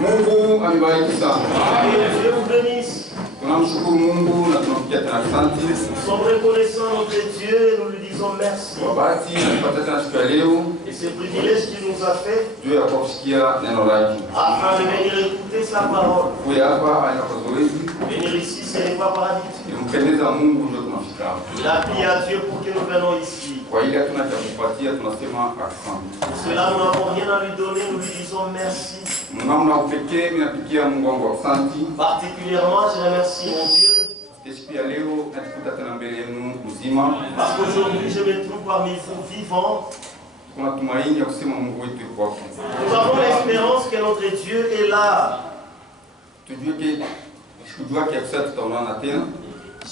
Mungu amebariki sana. Dieu vous bénisse. Tunamshukuru Mungu na tunampigia tena asante. Nous sommes reconnaissants notre Dieu, nous lui disons merci. Kwa bahati napata tena siku ya leo Et ce privilège qu'il nous a fait juu ya kusikia neno lake. afin de venir écouter sa parole. Kuja hapa aina kwa zoezi Venir ici, ce n'est pas par habitude. ilimpendeza Mungu ndio tunafika hapa. Il a pris à Dieu pour que nous venons ici. Kwa ile hatuna cha kupatia tunasema asante. Pour cela, nous n'avons rien à lui donner, nous lui disons merci. Namna upekee ninapikia Mungu wangu asante. Particulièrement, je remercie mon Dieu. Siku ya leo najikuta tena mbele yenu mzima. Parce qu'aujourd'hui, je me trouve parmi vous vivants. Kuna tumaini ya kusema Mungu wetu yuko hapo. Nous avons l'espérance que notre Dieu est là. Tujue que sasa tutaonana tena.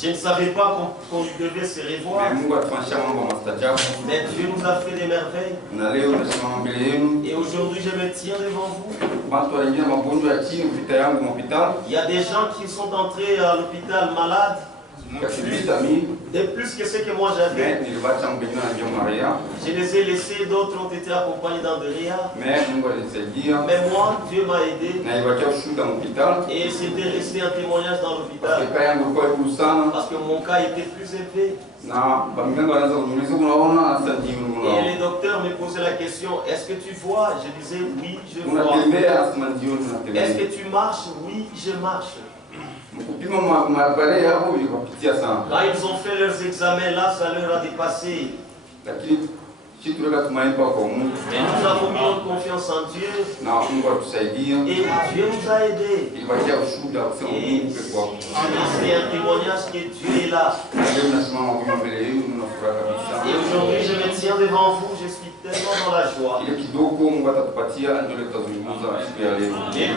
Je ne savais pas qu'on devait se revoir. Mungu atufanyisha mambo mastajabu. Mais Dieu nous a fait des merveilles. Na leo nasimama mbele yenu. Et aujourd'hui, je me tiens devant vous. Watu wengine magonjwa ya chini kupita yangu hospitali. Il y a des gens qui sont entrés à l'hôpital malades. De plus que ce que moi j'avais. Je les ai laissés, d'autres ont été accompagnés dans des réa. Mais moi, Dieu m'a aidé. Et c'était resté un témoignage dans l'hôpital. Parce que mon cas était plus élevé. Et les docteurs me posaient la question, est-ce que tu vois? Je disais, oui, je vois. Est-ce que tu marches? Oui, je marche. Là, ils ont fait leurs examens, là, ça leur a dépassé. Et nous avons mis notre confiance en Dieu. Et Dieu nous a aidés. Et c'est un témoignage que Dieu est là. Et aujourd'hui, je me tiens devant vous, je suis tellement dans la joie. Et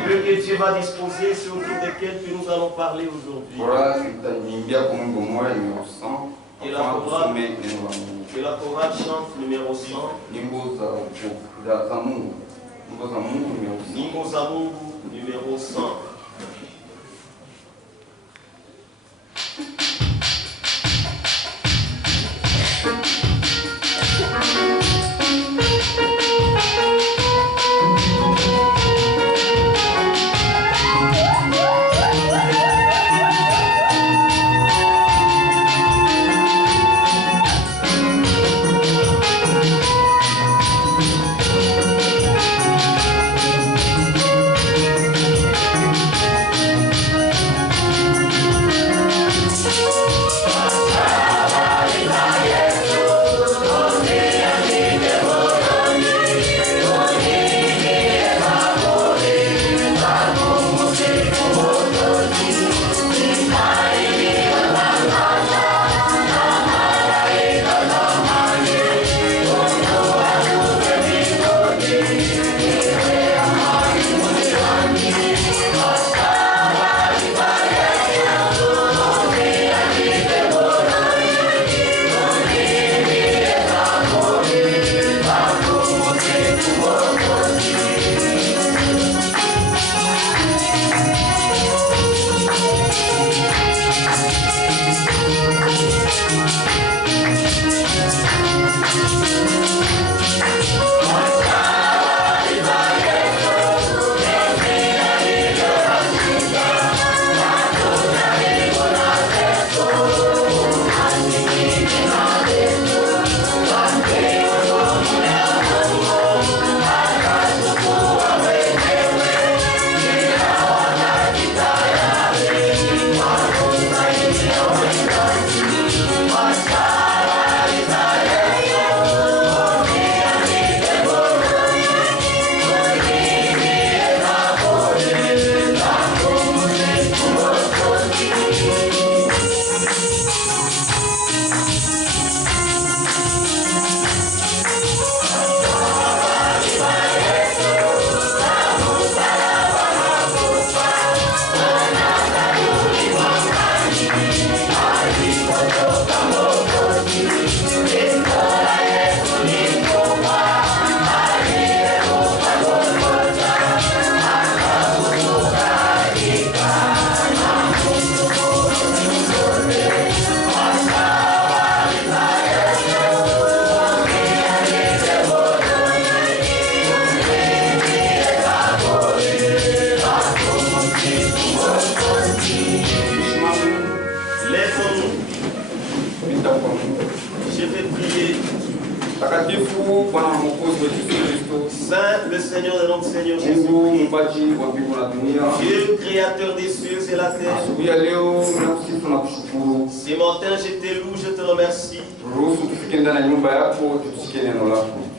peu que Dieu va disposer, c'est autour desquels que nous allons parler aujourd'hui. Et la chorale chante numéro 100. Nyimbo za Mungu numéro 100. Enfin, le Seigneur de notre Seigneur Jésus-Christ, Dieu créateur des cieux et la terre. Ce matin, je te loue, je te remercie.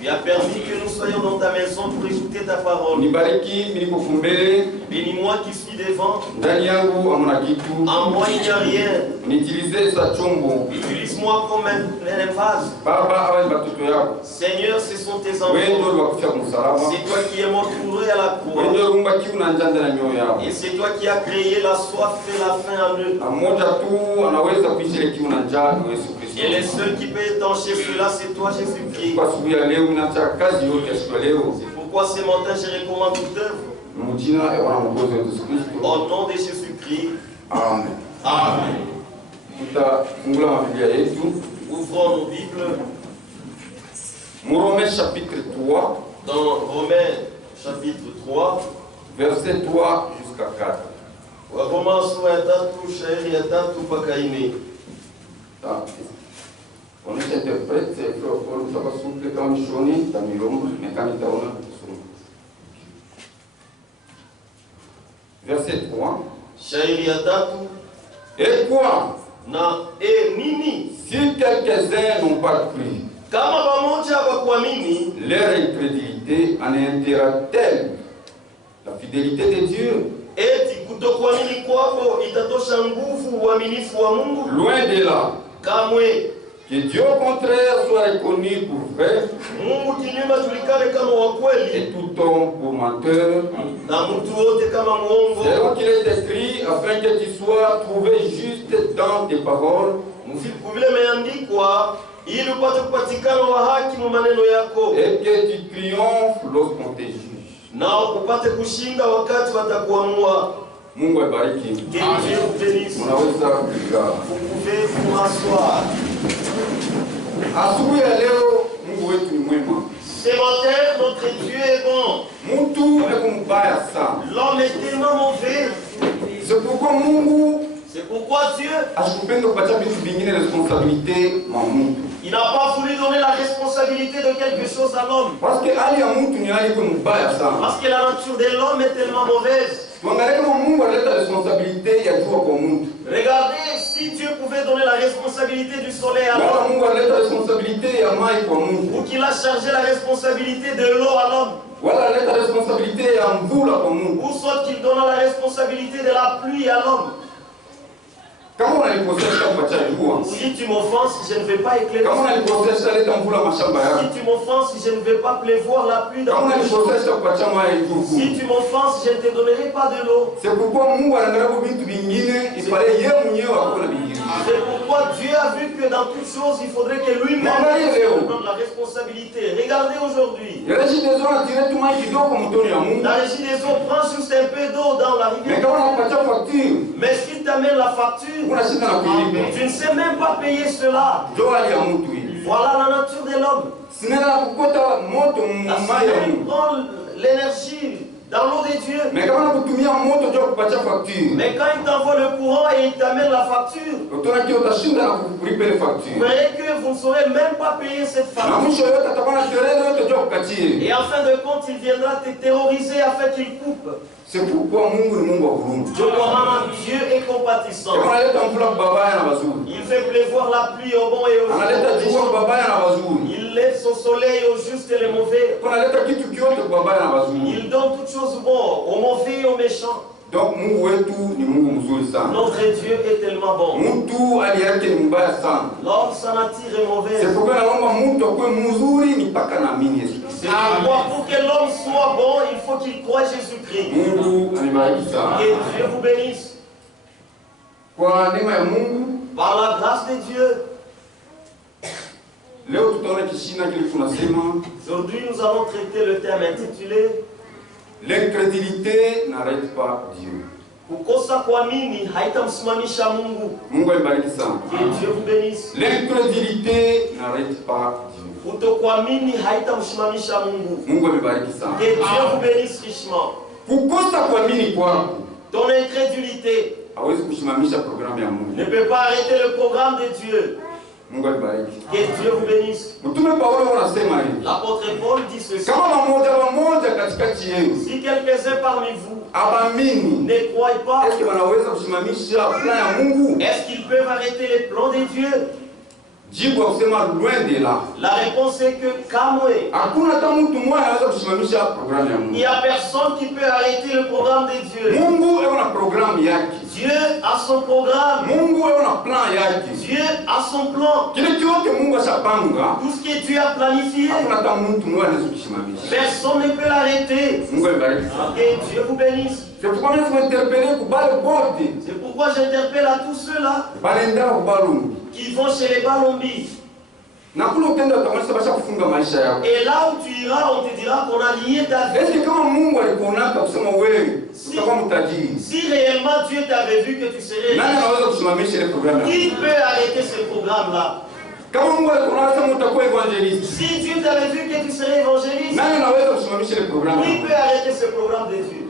Tu as permis que nous soyons dans ta maison pour écouter ta parole. Bénis-moi qui suis devant. En moi, il n'y a rien. Utilise-moi comme un vase. Seigneur, ce sont tes enfants. C'est toi qui es mort pour eux à la croix. Et c'est toi qui as créé la soif et la faim en eux. Et le seul qui peut étancher cela, c'est toi, Jésus-Christ. C'est pourquoi ce matin, je recommande toute œuvre. Au nom de Jésus-Christ. Amen. Amen. Ouvrons nos Bibles. Romains chapitre 3. Dans Romains chapitre 3. Verset 3 jusqu'à 4. On interprète, c'est verset 3. Et quoi? Si quelques-uns n'ont pas cru, leur incrédulité anéantira-t-elle la fidélité de Dieu? Loin de là. Que Dieu au contraire soit reconnu pour vrai et tout homme pour menteur. C'est là qu'il est écrit afin que tu sois trouvé juste dans tes paroles et que tu triomphes lorsqu'on te juge. Mungu abariki. Munaweza kukaa. Asubuhi ya leo Mungu wetu ni mwema. Ce matin, notre Dieu est bon. Mtu eko mbaya sana. L'homme est tellement mauvais. C'est pourquoi Mungu Dieu ashikupenda kupatia vitu vingine responsabilité ma mtu. Il n'a pas voulu donner la responsabilité de quelque chose à l'homme. Parce que hali ya mtu ni hali iko mbaya sana. Parce que la nature de l'homme est tellement mauvaise. Regardez, si Dieu pouvait donner la responsabilité du soleil à l'homme, ou qu'il a chargé la responsabilité de l'eau à l'homme, ou soit qu'il donne la responsabilité de la pluie à l'homme. Si tu m'offenses, je ne vais pas éclairer. Si tu m'offenses, je ne vais pas pleuvoir la pluie dans le champ. Si tu m'offenses, je ne te donnerai pas de l'eau. C'est pourquoi Dieu a vu que dans toutes choses, il faudrait que lui-même prenne la responsabilité. Regardez aujourd'hui. La régie des eaux prend juste un peu d'eau dans la rivière. Mais s'il t'amène la facture, tu ne sais même pas payer cela. Voilà la nature de l'homme. Si tu prends l'énergie dans l'eau de Dieu, mais quand il t'envoie le courant et il t'amène la facture, vous verrez que vous ne saurez même pas payer cette facture. Et en fin de compte, il viendra te terroriser afin qu'il coupe. C'est pourquoi Dieu est compatissant. Il fait pleuvoir la pluie au bon et au mauvais. Il lève son soleil aux justes et les mauvais. Il donne toutes choses bonnes aux mauvais et aux méchants. Donc, notre Dieu est tellement bon. L'homme, sa nature est mauvaise. C'est pourquoi pour que l'homme soit bon, il faut qu'il croie Jésus-Christ. Que Dieu vous bénisse. Par la grâce de Dieu. Aujourd'hui, nous allons traiter le thème intitulé l'incrédulité n'arrête pas Dieu. Que Dieu vous bénisse. L'incrédulité n'arrête pas Dieu. Que Dieu vous bénisse richement. Ton incrédulité ne peut pas arrêter le programme de Dieu. Que Dieu vous bénisse. L'apôtre Paul dit ceci. Si quelques-uns parmi vous ne croient pas, est-ce qu'ils peuvent arrêter les plans de Dieu? Loin de là. La réponse est que Kamwe. Il n'y a personne qui peut arrêter le programme de Dieu. Dieu a son programme. Dieu a son plan. Tout ce que Dieu a planifié, personne ne peut l'arrêter. Que Dieu vous bénisse. C'est pourquoi j'interpelle à tous ceux-là qui vont chez les Balombi. Et là où tu iras, on te dira qu'on a lié ta vie. Si réellement Dieu t'avait vu que tu serais riche, qui peut arrêter ce programme-là? Si Dieu t'avait vu que tu serais évangéliste, qui peut arrêter ce programme de Dieu?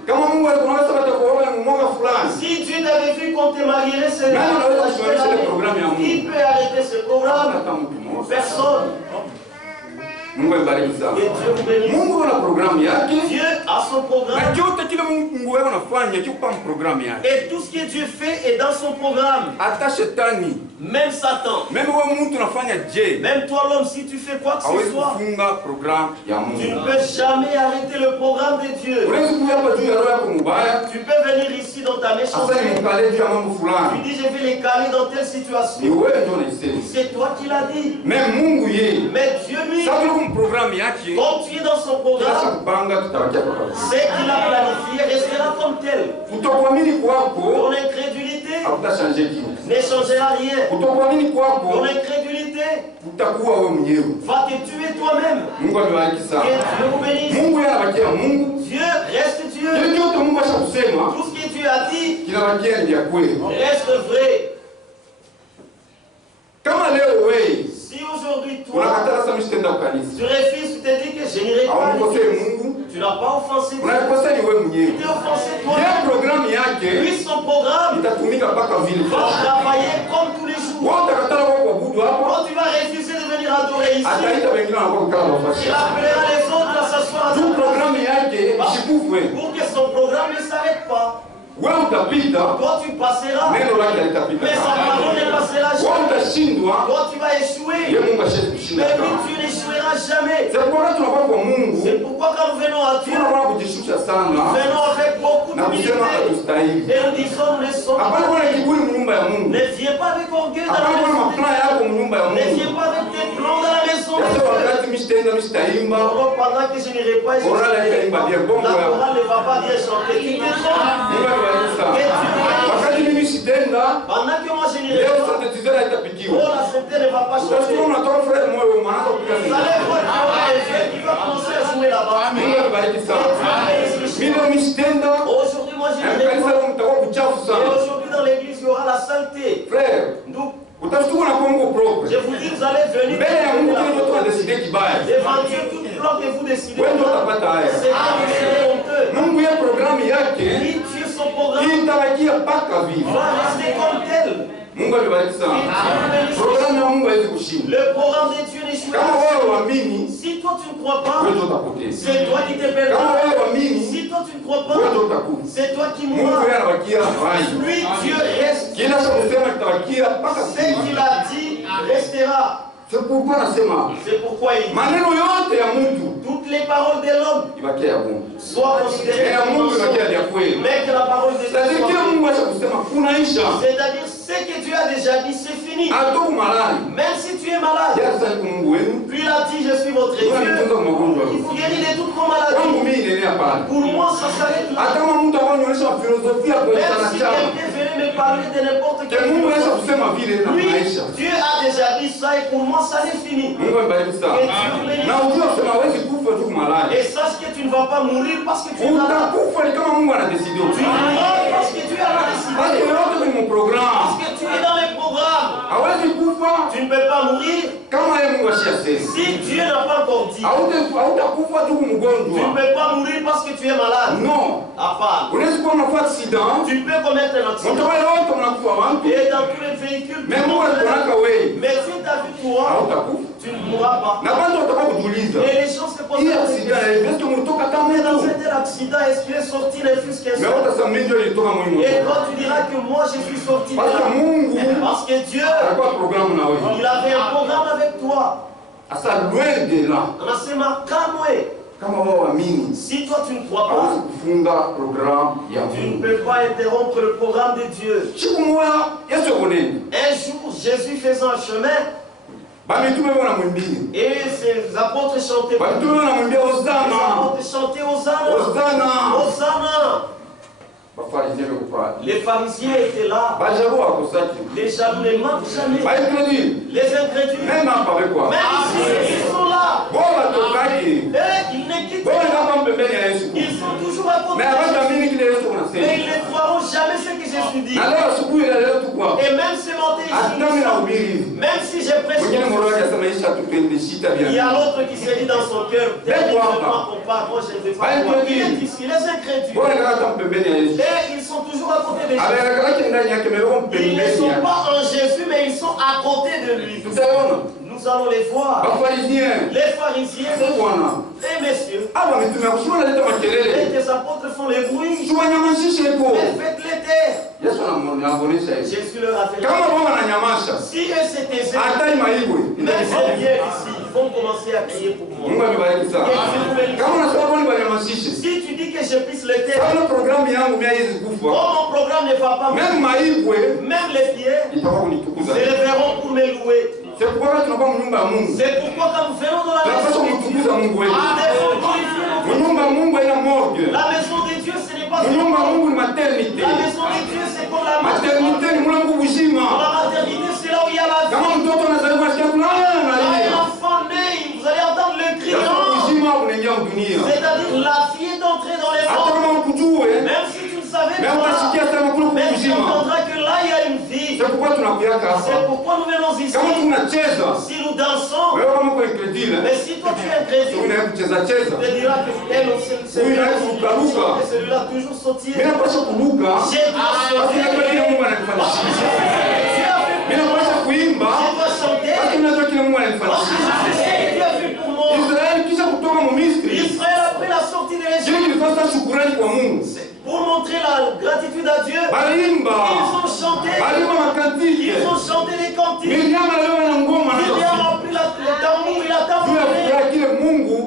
Si Dieu t'avait vu qu'on te marierait, qui peut arrêter ce programme? Personne. Dieu vous bénisse. Dieu a son programme. Et tout ce que Dieu fait est dans son programme. Même Satan. Même toi l'homme, si tu fais quoi que ce soit, tu ne peux jamais arrêter le programme de Dieu. Tu peux venir ici dans ta méchanceté. Tu dis je vais les caler dans telle situation. C'est toi qui l'as dit. Mais Dieu lui, quand tu es dans son programme, ce qu'il a planifié restera comme tel. Ton incrédulité ne changera rien. Ton incrédulité va te tuer toi-même. Que Dieu vous bénisse. Dieu reste Dieu. Tout ce que Dieu a dit reste vrai. Si aujourd'hui toi, tu refuses, tu te dis que je n'irai pas, tu n'as pas offensé Dieu. Tu t'es offensé toi. Lui, son programme va travailler comme tous les jours. Quand tu vas refuser de venir adorer ici, il appellera les autres à s'asseoir à pour que son programme ne s'arrête pas. Toi tu passeras, mais sa parole ne passera jamais. Toi tu vas échouer, mais lui tu n'échoueras jamais. C'est pourquoi quand nous venons à Dieu, nous venons avec beaucoup d'humilité et nous disons nous ne sommes pas. Ne viens pas avec orgueil dans la maison. Ne viens pas avec tes plans dans la maison. Pendant que je n'irai pas, la chorale ne va pas bien chanter. Tu te trompes. Pendant que moi je n'irai pas, la santé ne va pas changer. Vous allez voir qui va commencer à jouer là-bas. Aujourd'hui moi je n'irai pas. Et aujourd'hui dans l'église il y aura la saleté. Je vous dis, vous allez venir devant Dieu, tout plan que vous décidez. C'est honteux. Lui, Dieu, son programme va rester comme tel. Le programme de Dieu n'échoue pas. Si toi tu ne crois pas, c'est toi qui te perdras. Si toi tu ne crois pas, c'est toi qui mourras. Lui, Dieu reste. Ce qu'il a dit restera. C'est pourquoi il dit toutes les paroles de l'homme soient considérées comme mais que la parole de Dieu soit. C'est-à-dire ce que Dieu a déjà dit, c'est fini. Même si tu es malade, lui il a dit je suis votre Dieu, il vous guérit de toutes vos maladies. Pour moi ça s'arrête là. Même si quelqu'un venait me parler de n'importe quel chose, lui, Dieu a déjà dit ça et pour moi ça n'est fini. Et sache que tu ne vas pas mourir parce que tu es malade. Tu mourras parce que tu as la décision. Parce que tu es dans les programmes. Tu ne peux pas mourir. Si Dieu n'a pas encore dit. Tu ne peux pas mourir parce que tu es malade. Non. Tu peux commettre un accident. Et dans tous les véhicules. Mais si tu as vu toi, tu ne mourras pas. Et les choses se posent. Mais dans cet accident, est-ce qu'il est sorti les fils qu'un seul? Et toi tu diras que moi je suis sorti de là. Parce que Dieu, il avait un programme avec toi. Si toi tu ne crois pas, tu ne peux pas interrompre le programme de Dieu. Un jour, Jésus faisant un chemin, et ses apôtres chantaient. Les apôtres chantaient Hosanna. Les pharisiens étaient là. Les jaloux ne manquent jamais. Les incrédules. Même ici, ils sont là. Et ils ne quittent pas. Ils sont toujours à côté. Mais ils ne croiront jamais ce que je suis dit. Et même ce matin ici, même si j'ai prêché, il y a l'autre qui se dit dans son cœur, moi je ne vais pas croire. Il est ici, les incrédules. Et ils sont toujours à côté de Jésus. Ils ne sont pas en Jésus, mais ils sont à côté de lui. Nous allons les voir. Les pharisiens. Et messieurs. Et tes apôtres font les bruits. Et faites-les taire. Jésus leur a fait. Si eux s'étaient même si ils viennent ici, ils vont commencer à crier pour moi. Si tu dis que je puisse le taire, mon programme ne va pas me. Même les pierres se leveront pour me louer. C'est pourquoi quand nous venons dans la maison de Dieu, la maison de Dieu ce n'est pas la maison de Dieu c'est comme la maternité. La maternité c'est là où il y a la vie. L'enfant né, vous allez entendre le cri. C'est-à-dire la vie est entrée dans les mondes. Même si tu ne savais pas, mais tu entendras que là il y a une vie. C'est pourquoi nous venons ici. Si nous dansons, mais si toi tu es incrédule, tu te diras que celui-là toujours sautille. J'ai dû sauter. Je dois chanter. Dieu a fait pour moi. Israël après la sortie de l'Égypte, pour montrer la gratitude à Dieu, ils ont chanté des cantiques. Myriam a pris le tambour et la tambourine pour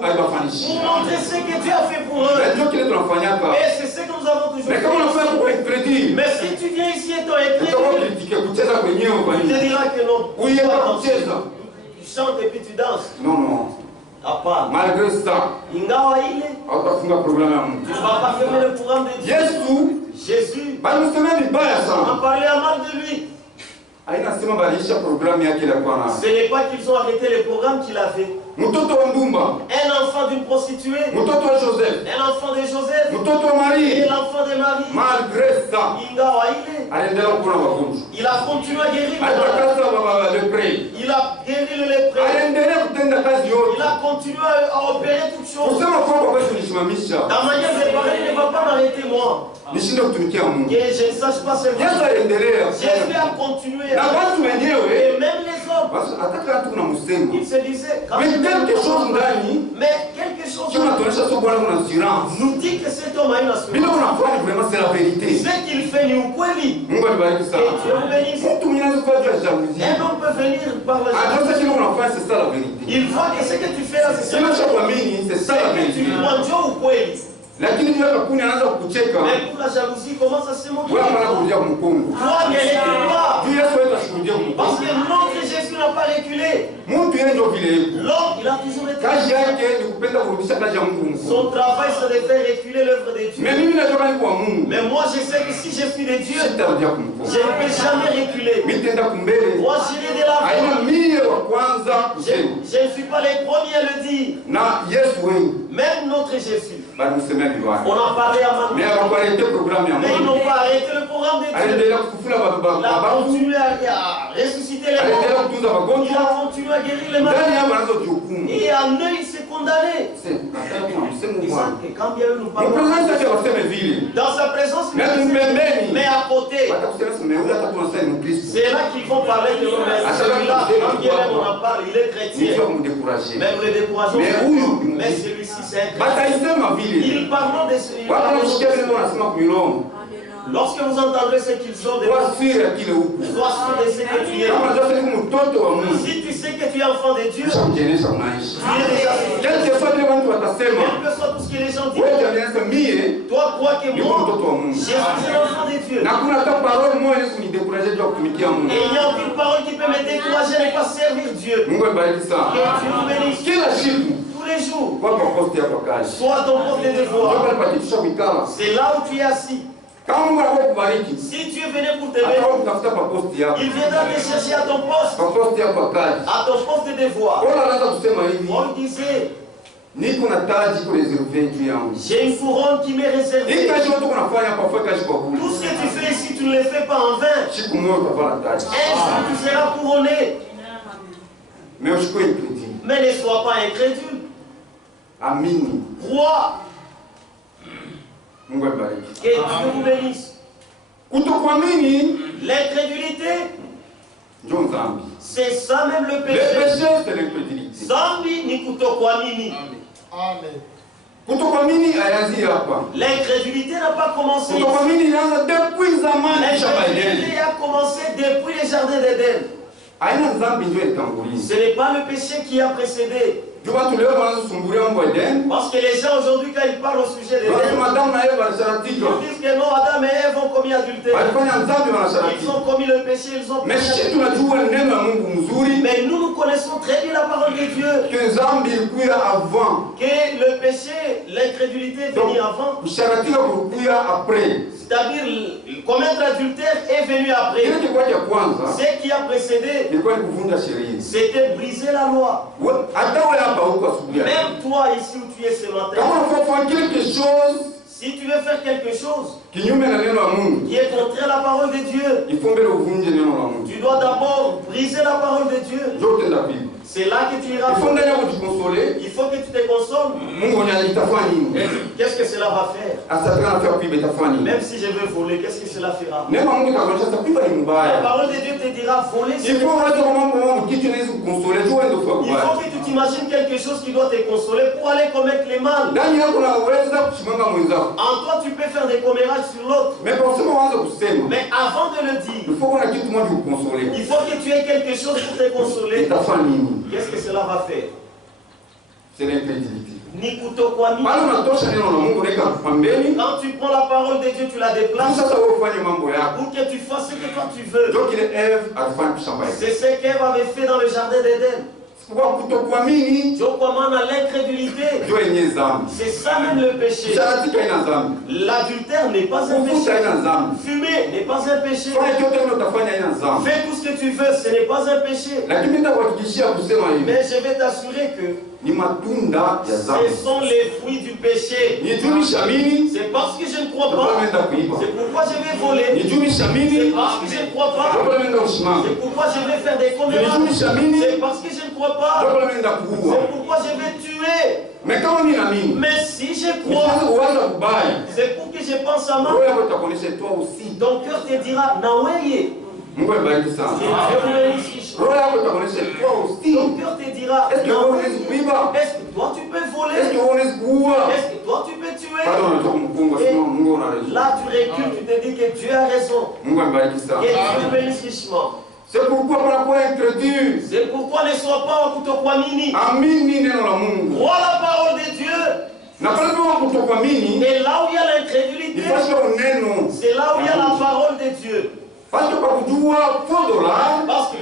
montrer ce que Dieu a fait pour eux. Et c'est ce que nous avons toujours fait. Mais si tu viens ici et tu es incrédule, tu te diras que non, tu chantes et puis tu danses. Non. Malgré ça, tu ne vas pas fermer le programme de Dieu. Jésus, on parlait à mal de lui. Ce n'est pas qu'ils ont arrêté le programme qu'il avait. Un enfant d'une prostituée, un enfant de Joseph, et l'enfant de Marie. Malgré ça, il a continué à guérir le malade. Il a guéri le lépreux. Il a continué à opérer toutes choses. Ta manière de parler ne va pas m'arrêter moi. Que je ne sache pas seulement. Jésus a continué. Et même les hommes, ils se disaient, quelque chose nous dit que cet homme a une assurance. Ce qu'il fait, nous ukweli. Et Dieu vous bénisse. Un homme peut venir par la jalousie. Il voit que ce que tu fais là, c'est ça. Ce que tu crois, Dieu ukweli. Mais pour la jalousie, comment ça se montre? Toi, ne recule pas. Parce que notre Jésus n'a pas reculé. L'homme, il a toujours été. Son travail, c'est de faire reculer l'œuvre de Dieu. Mais moi, je sais que si je suis de Dieu, je ne peux jamais reculer. Moi, je l'ai de l'avant. Je ne suis pas les premiers à le dire. Même notre Jésus. On a parlé à Manu. Mais ils n'ont pas arrêté le programme de Dieu. Il a continué à ressusciter les morts. Il a continué à guérir les malades. Et à eux, il s'est condamné. Et ça, quand bien nous parlons dans sa présence, mais à côté, c'est là qu'ils vont parler de nos maîtres. Celui-là, quand bien même on en parle, il est chrétien. Mais nous le décourageons. Mais celui-ci, c'est un chrétien. Il parle de ce. Lorsque vous entendrez ce qu'ils sont de sois sûr de ce que tu es. Si tu sais que tu es enfant de Dieu, tu es déjà quel que soit tout ce que les gens disent, toi crois que moi, je suis un enfant de Dieu. Et il n'y a aucune parole qui peut me décourager de ne pas servir Dieu. Que Dieu nous bénisse tous les jours. Sois ton poste de devoir. C'est là où tu es assis. Si Dieu venait pour te bénir, il viendra te chercher à ton poste de devoir. On disait, j'ai une couronne qui m'est réservée. Tout ce que tu fais ici, tu ne le fais pas en vain. Est-ce que tu seras couronné? Mais ne sois pas incrédule. Crois. Que Dieu vous bénisse. L'incrédulité, c'est ça même le péché. Le péché, c'est l'incrédulité. Zambi ni kutokuamini. L'incrédulité n'a pas commencé. L'incrédulité a commencé depuis les jardins d'Éden. Ce n'est pas le péché qui a précédé. Parce que les gens aujourd'hui, quand ils parlent au sujet d'Éden, ils disent que non, Adam et Ève ont commis adultère. Ils ont commis le péché, ils ont commis adultère. Mais nous connaissons très bien la parole de Dieu. Que le péché, l'incrédulité est venu avant. C'est-à-dire, commettre l'adultère est venu après. Ce qui a précédé, c'était briser la loi. Même toi ici où tu es ce matin, si tu veux faire quelque chose qui est contraire à la parole de Dieu, tu dois d'abord briser la parole de Dieu. C'est là que tu iras. Il faut que tu te consoles. Qu'est-ce que cela va faire? Même si je veux voler, qu'est-ce que cela fera? La parole de Dieu te dira voler. Il faut que tu t'imagines quelque chose qui doit te consoler pour aller commettre les mal. En toi, tu peux faire des commérages sur l'autre. Mais avant de le dire, il faut que tu aies quelque chose pour te consoler. Qu'est-ce que cela va faire? C'est l'incrédulité. Quand tu prends la parole de Dieu, tu la déplaces. Ou que tu fasses ce que toi tu veux. C'est ce qu'Ève avait fait dans le jardin d'Éden. L'incrédulité, c'est ça même le péché. L'adultère n'est pas un péché. Fumer n'est pas un péché. Fais tout ce que tu veux, ce n'est pas un péché. Mais je vais t'assurer que ce sont les fruits du péché. C'est parce que je ne crois pas. C'est pourquoi je vais voler. C'est parce que je ne crois pas. C'est pourquoi je vais faire des commérages. C'est parce que je ne crois pas. C'est pourquoi je vais tuer. Mais si je crois, c'est pour que je pense à moi. Ton cœur te dira, Naweye. Ton cœur te dira, est-ce que toi tu peux voler? Est-ce que toi tu peux tuer? Et là tu recules, tu te dis que Dieu a raison. Que Dieu bénisse richement. C'est pourquoi par rapport à incrédule. C'est pourquoi ne sois pas en kutokuamini. Crois la parole de Dieu. Et là où il y a l'incrédulité, c'est là où il y a la parole de Dieu. Parce que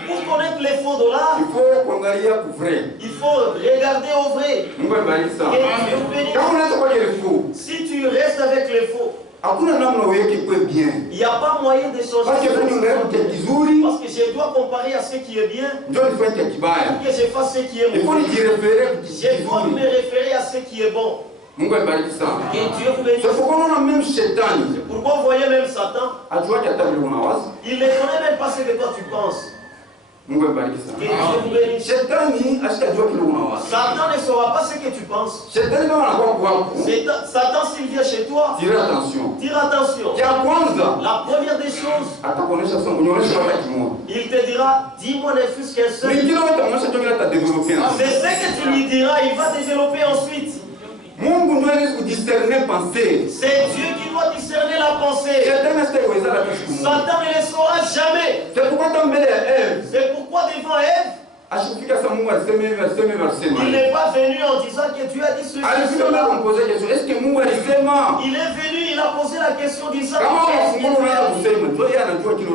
pour connaître les faux dollars, il faut regarder au vrai. Si tu restes avec les faux, il n'y a pas moyen de changer. Parce que je dois comparer à ce qui est bien pour que je fasse ce qui est mauvais. Je dois me référer à ce qui est bon. Que Dieu vous bénisse. c'est pourquoi on a même Satan. Pourquoi vous voyez même Satan? Il ne connaît même pas ce que toi tu penses. Que Dieu vous bénisse. Satan ne saura pas ce que tu penses. Satan s'il vient chez toi, tire attention. La première des choses, il te dira, dis-moi ne fût-ce qu'un seul. C'est ce que tu lui diras, il va développer ensuite. C'est Dieu qui doit discerner la pensée. Satan ne le saura jamais. C'est pourquoi devant Ève, il n'est pas venu en disant que Dieu a dit ceci. Il est venu, il a posé la question disant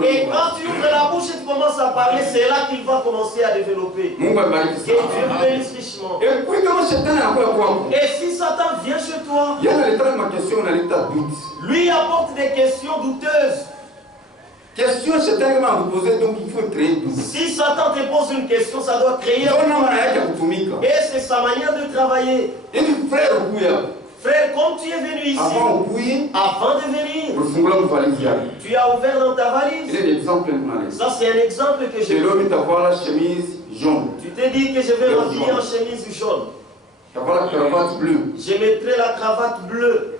et quand tu ouvres la bouche et tu commences à parler, c'est là qu'il va commencer à développer. Que Dieu vous bénisse richement. Et si Satan vient chez toi, lui apporte des questions douteuses. Si Satan te pose une question, ça doit créer et c'est sa manière de travailler. Frère, comme tu es venu ici, avant de venir, tu as ouvert dans ta valise. Ça, c'est un exemple que j'ai vu. Tu t'es dit que je vais m'habiller en chemise jaune. Je mettrai la cravate bleue.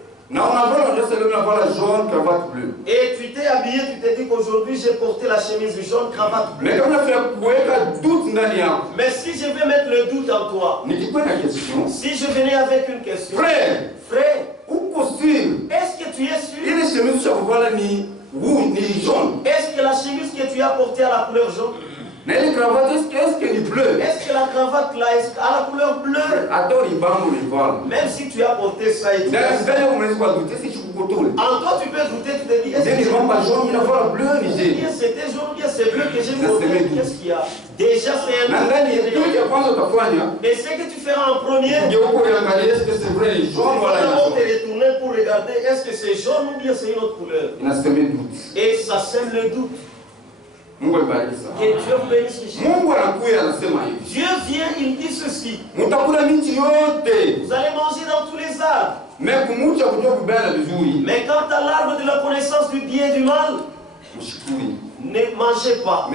Et tu t'es habillé, tu t'es dit qu'aujourd'hui j'ai porté la chemise jaune, cravate bleue. Mais si je vais mettre le doute en toi, si je venais avec une question, frère, est-ce que tu es sûr? Est-ce que la chemise que tu as portée a la couleur jaune? Est-ce que la cravate là a la couleur bleue? Même si tu as porté ça et tout. En toi tu peux douter, tu te dis est-ce que c'était jaune ou bien c'est bleu que j'ai porté? Qu'est-ce qu'il y a? Déjà c'est un et ce que tu feras en premier, tu vas te retourner pour regarder est-ce que c'est jaune ou bien c'est une autre couleur. Et ça sème le doute. Que Dieu vous bénisse. Dieu vient, il dit ceci. Vous allez manger dans tous les arbres. Mais quant à l'arbre de la connaissance du bien et du mal, ne mangez pas.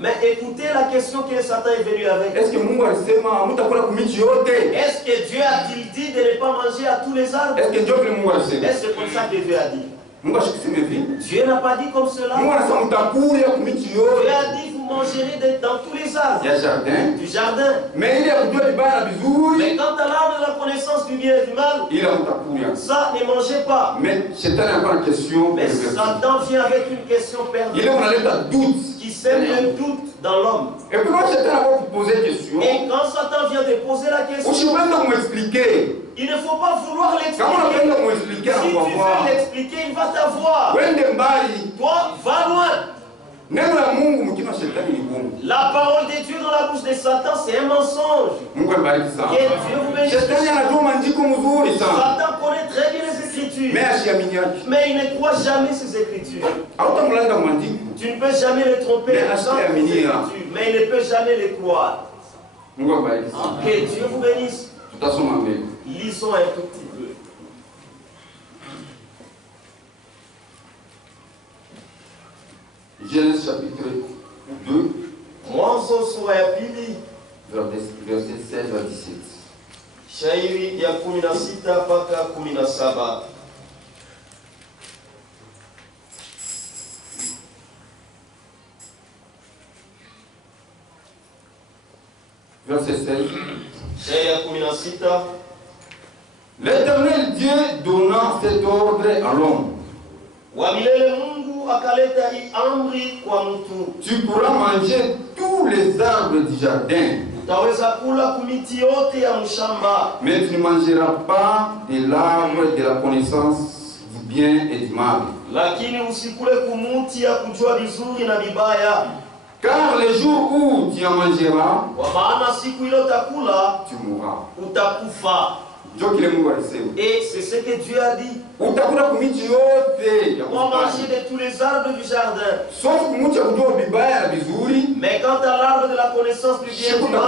Mais écoutez la question que Satan est venu avec. Est-ce que Dieu a-t-il dit de ne pas manger à tous les arbres? Est-ce que c'est comme ça que Dieu a dit? Dieu n'a pas dit comme cela. Dieu a dit vous mangerez dans tous les arbres du jardin. Mais quant à l'arbre de la connaissance du bien et du mal, ça ne mangez pas. Mais Satan vient avec une question perdue qui sème le doute dans l'homme. Et quand Satan vient te poser la question, il ne faut pas vouloir l'expliquer. Si tu veux l'expliquer, il va t'avoir. Toi, va loin. La parole de Dieu dans la bouche de Satan, c'est un mensonge. Que Dieu vous bénisse. Satan connaît très bien les Écritures. Mais il ne croit jamais ces Écritures. Tu ne peux jamais les tromper. Mais il ne peut jamais les croire. Que Dieu vous bénisse. Lisons un tout petit peu. Genèse chapitre 2, Mwanzo sura ya pili, verset 16 à 17. shairi ya 16 mpaka 17. Verset 16. Shairi ya 16. L'Éternel Dieu donna cet ordre à l'homme. Tu pourras manger tous les arbres du jardin, mais tu ne mangeras pas de l'arbre de la connaissance du bien et du mal. Car le jour où tu en mangeras, tu mourras. Et c'est ce que Dieu a dit. On va manger de tous les arbres du jardin. Mais quant à l'arbre de la connaissance du bien et du mal,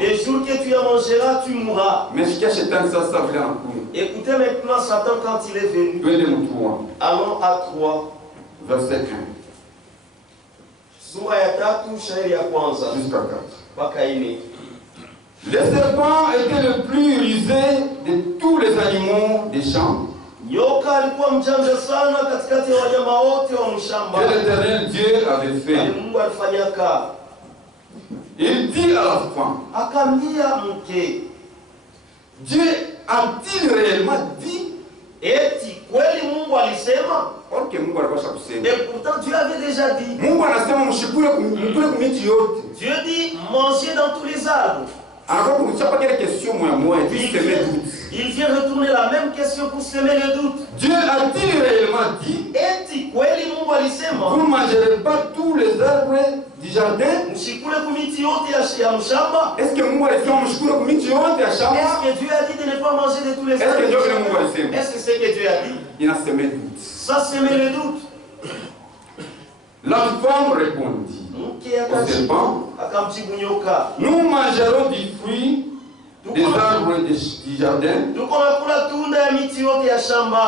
les jours que tu en mangeras, tu mourras. Écoutez maintenant Satan quand il est venu. Allons à 3. Verset 1. Jusqu'à 4. Le serpent était le plus rusé de tous les animaux des champs. Que l'Éternel Dieu avait fait. Il dit à la fin, Dieu a-t-il réellement dit? Et pourtant Dieu avait déjà dit. Dieu dit manger dans tous les arbres. Il vient retourner la même question pour semer le doute. Dieu a-t-il réellement dit? Vous ne mangerez pas tous les arbres du jardin? Est-ce que Dieu a dit de ne pas manger de tous les arbres? Est-ce que c'est que Dieu a dit? Il a semé le doute. Ça semé le doute. La femme répondit au serpent, nous mangerons du fruit des arbres du jardin.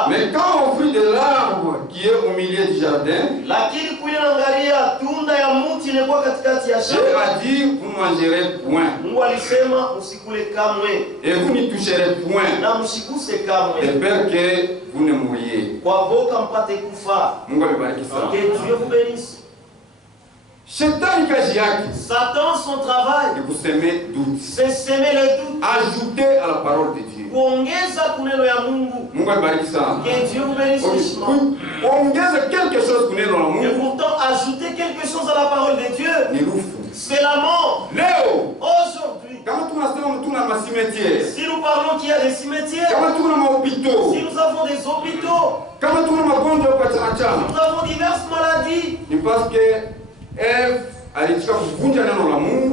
Mais quand au fruit de l'arbre qui est au milieu du jardin, Dieu a dit, vous ne mangerez point. Et vous n'y toucherez point. De peur que vous ne mouriez. Que Dieu vous bénisse. Satan, son travail, c'est semer le doute. Ajouter à la parole de Dieu. Que Dieu vous bénisse richement. Quelque chose et pourtant, ajouter quelque chose à la parole de Dieu, c'est la mort. Aujourd'hui, si nous parlons qu'il y a des cimetières, si nous avons des hôpitaux, nous avons diverses maladies,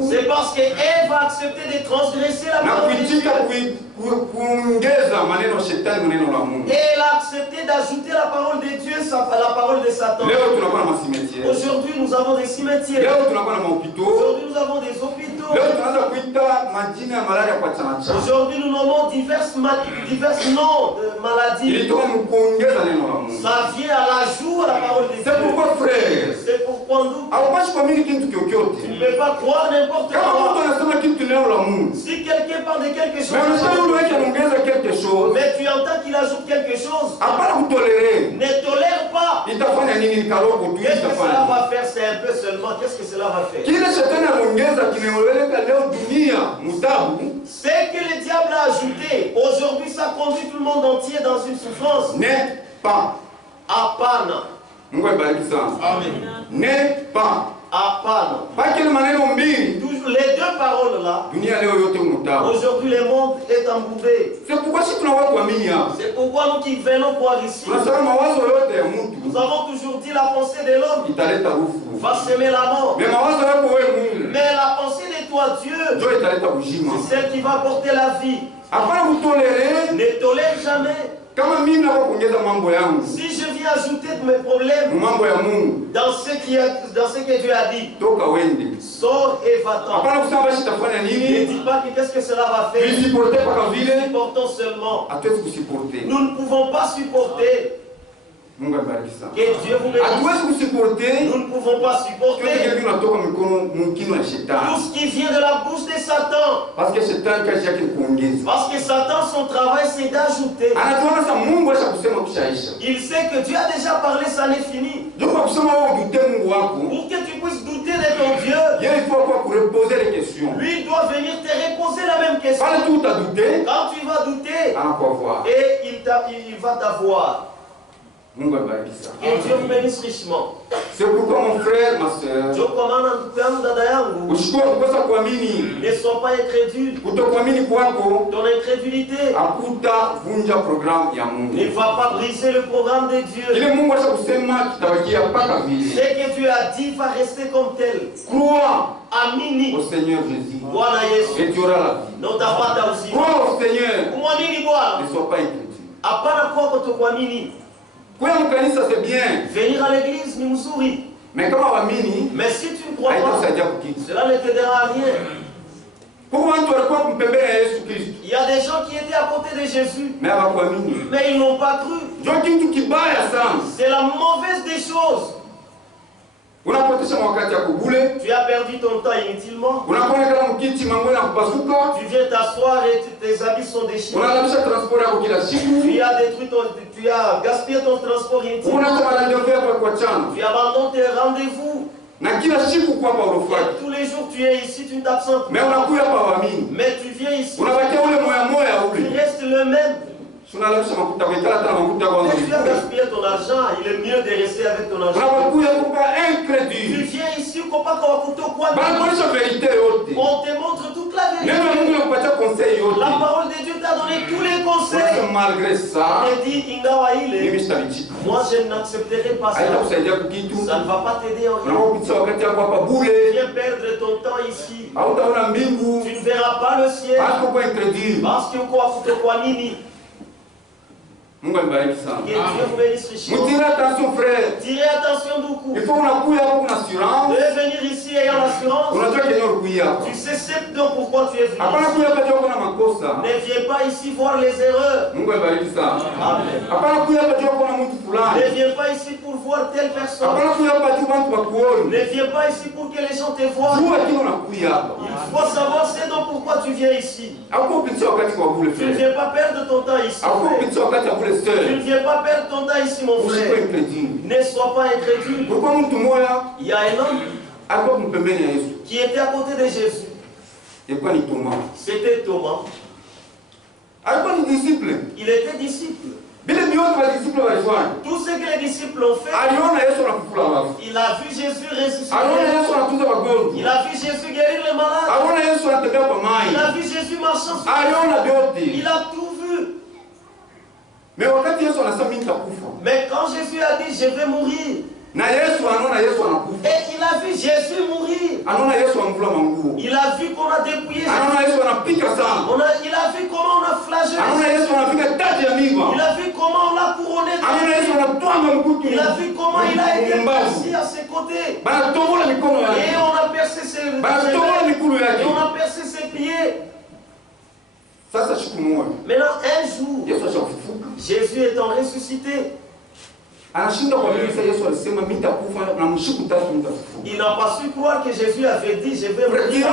c'est parce qu'Ève a accepté de transgresser la parole de Dieu. Et elle a accepté d'ajouter la parole de Dieu à la parole de Satan. Aujourd'hui, nous avons des cimetières. Aujourd'hui, nous avons des hôpitaux. Aujourd'hui, nous nommons divers noms de maladies. Ça vient à l'ajout à la parole de Dieu. C'est pourquoi, frère, c'est pourquoi nous tu ne peux pas croire n'importe quoi. Si quelqu'un parle de quelque chose, mais tu entends qu'il ajoute quelque chose, ne tolère pas. Qu'est-ce que cela va faire? C'est un peu seulement. Qu'est-ce que cela va faire? Ce que le diable a ajouté, aujourd'hui ça conduit tout le monde entier dans une souffrance. N'est pas. Apana. Amen. N'est pas. Apana. Toujours les deux paroles là. Aujourd'hui le monde est embourbé. C'est pourquoi nous qui venons voir ici, nous avons toujours dit la pensée de l'homme va semer la mort. Mais la pensée de toi Dieu, c'est celle qui va porter la vie. Ne tolère jamais. Si je viens ajouter mes problèmes dans ce que Dieu a dit, sors et va-t'en. Ne dis pas qu'est-ce que cela va faire. Supportons seulement. Nous ne pouvons pas supporter. Que Dieu vous bénisse. Nous ne pouvons pas supporter tout ce qui vient de la bouche de Satan. Parce que Satan, son travail, c'est d'ajouter. Il sait que Dieu a déjà parlé, ça n'est fini. Pour que tu puisses douter de ton Dieu, lui doit venir te reposer la même question. Quand tu vas douter, et il va t'avoir. Que Dieu vous bénisse richement. C'est pourquoi mon frère, ma soeur, ne sois pas incrédule. Ton incrédulité ne va pas briser le programme de Dieu. Ce que Dieu a dit va rester comme tel. Crois Amini au Seigneur Jésus et tu auras la vie. Crois au Seigneur. Ne sois pas incrédule. C'est bien. Venir à l'église ni mzuri. Mais si tu ne crois pas, cela ne t'aidera à rien. Il y a des gens qui étaient à côté de Jésus, mais ils n'ont pas cru. C'est la mauvaise des choses. Tu as perdu ton temps inutilement. Tu viens t'asseoir et tes habits sont déchirés. Tu as gaspillé ton transport inutile. Tu abandonnes tes rendez-vous. Et tous les jours tu es ici, tu ne t'absentes pas. Mais tu viens ici, tu restes le même. Tu as gaspillé ton argent, il est mieux de rester avec ton argent. Tu viens ici, on te montre toute la vérité. La parole de Dieu t'a donné tous les conseils. Malgré ça, moi je n'accepterai pas ça. Ça ne va pas t'aider en rien. Tu viens perdre ton temps ici. Tu ne verras pas le ciel. Parce que Que Dieu vous bénisse richement. Tirez attention, frère. Tirez attention beaucoup. Il faut assurance. De venir ici ayant l'assurance. Tu sais simplement pourquoi tu es venu. Ne viens pas ici voir les erreurs. Amen. Ne viens pas ici pour voir telle personne. Ne viens pas ici pour que les gens te voient. Il faut savoir c'est donc pourquoi tu viens ici. Tu ne viens pas perdre ton temps ici. Tu ne viens pas perdre ton temps ici, mon frère. Ne sois pas incrédule. Il y a un homme qui était à côté de Jésus. C'était Thomas. Il était disciple. Tout ce que les disciples ont fait, il a vu Jésus ressusciter. Il a vu Jésus guérir les malades. Il a vu Jésus marchant sur l'eau. Il a tout vu. Mais quand Jésus a dit je vais mourir, et il a vu Jésus mourir, il a vu qu'on a dépouillé Jésus, il a vu comment on a flagellé Jésus, il a vu comment on l'a couronné de vie, il a vu comment il a été assis à ses côtés, et on a percé ses mains, et on a percé ses pieds. Maintenant, un jour, Jésus étant ressuscité, il n'a pas su croire que Jésus avait dit je vais mourir.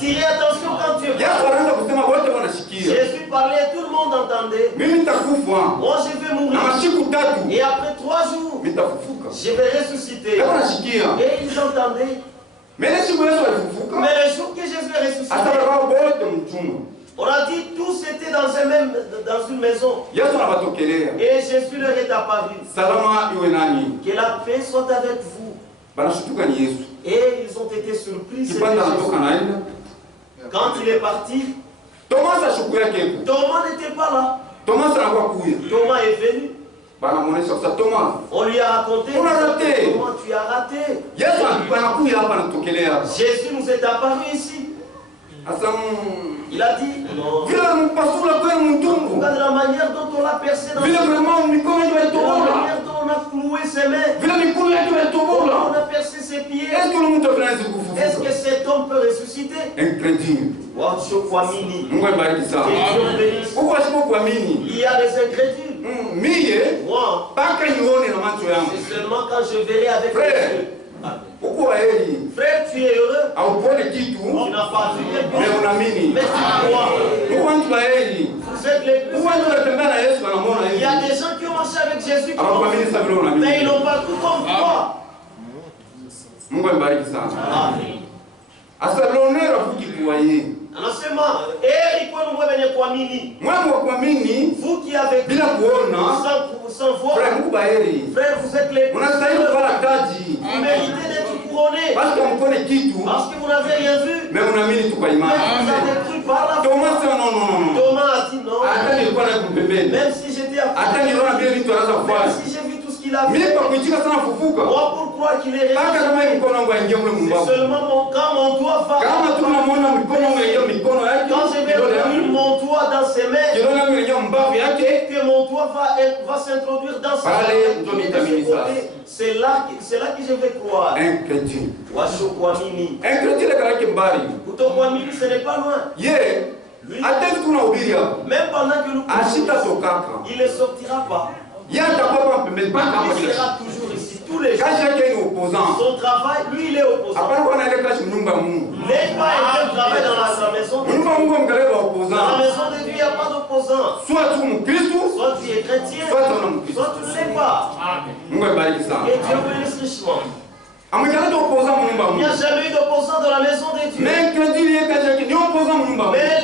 Tirez attention quand tu parles. Jésus parlait, tout le monde entendait. Moi je vais mourir. Et après 3 jours, je vais ressusciter. Et ils entendaient. Mais le jour que Jésus est ressuscité, on a dit tous étaient dans une maison. Et Jésus leur est apparu. Que la paix soit avec vous. Et ils ont été surpris. Quand il est parti, Thomas n'était pas là. Thomas est venu. On lui a raconté comment tu as raté. Jésus nous est apparu ici. Il a dit non. Regarde la manière dont on l'a percé dans la manière dont on a cloué ses mains. On a percé ses pieds. Est-ce que cet homme peut ressusciter? Incrédule. Il y a des incrédules. Moi, c'est seulement quand je verrai avec les yeux. Frère, tu es heureux. Tu n'as pas vu quelque chose. Mais tu crois. Vous êtes les plus heureux. Il y a des gens qui ont marché avec Jésus, mais ils n'ont pas tout comme toi. Amen. Anasema heri kwenu mwe wenye kuamini. Vous qui avez sans voix. Frère, vous êtes les plus. Vous méritez d'être couronné. Parce que vous n'avez rien vu. Mais vous avez cru par la foi. Thomas a dit non. Même si j'étais à côté, même si j'ai vu tout ce qu'il a fait, moi pour croire qu'il est ressuscité, c'est seulement quand mon doigt va, quand je vais mettre mon doigt dans ses mains, et que mon doigt va s'introduire dans ses mains, c'est là que je vais croire. Un chrétien, ce n'est pas loin. Lui, même pendant que nous il ne sortira pas. Il sera toujours ici tous les jours. Son travail, lui, il est opposant. Il n'est pas un travail dans la maison de Dieu. Dans la maison de Dieu, il n'y a pas d'opposant. Soit tu es chrétien, soit tu ne l'es pas. Et Dieu bénisse richement. Il n'y a jamais eu d'opposant dans la maison de Dieu. Mais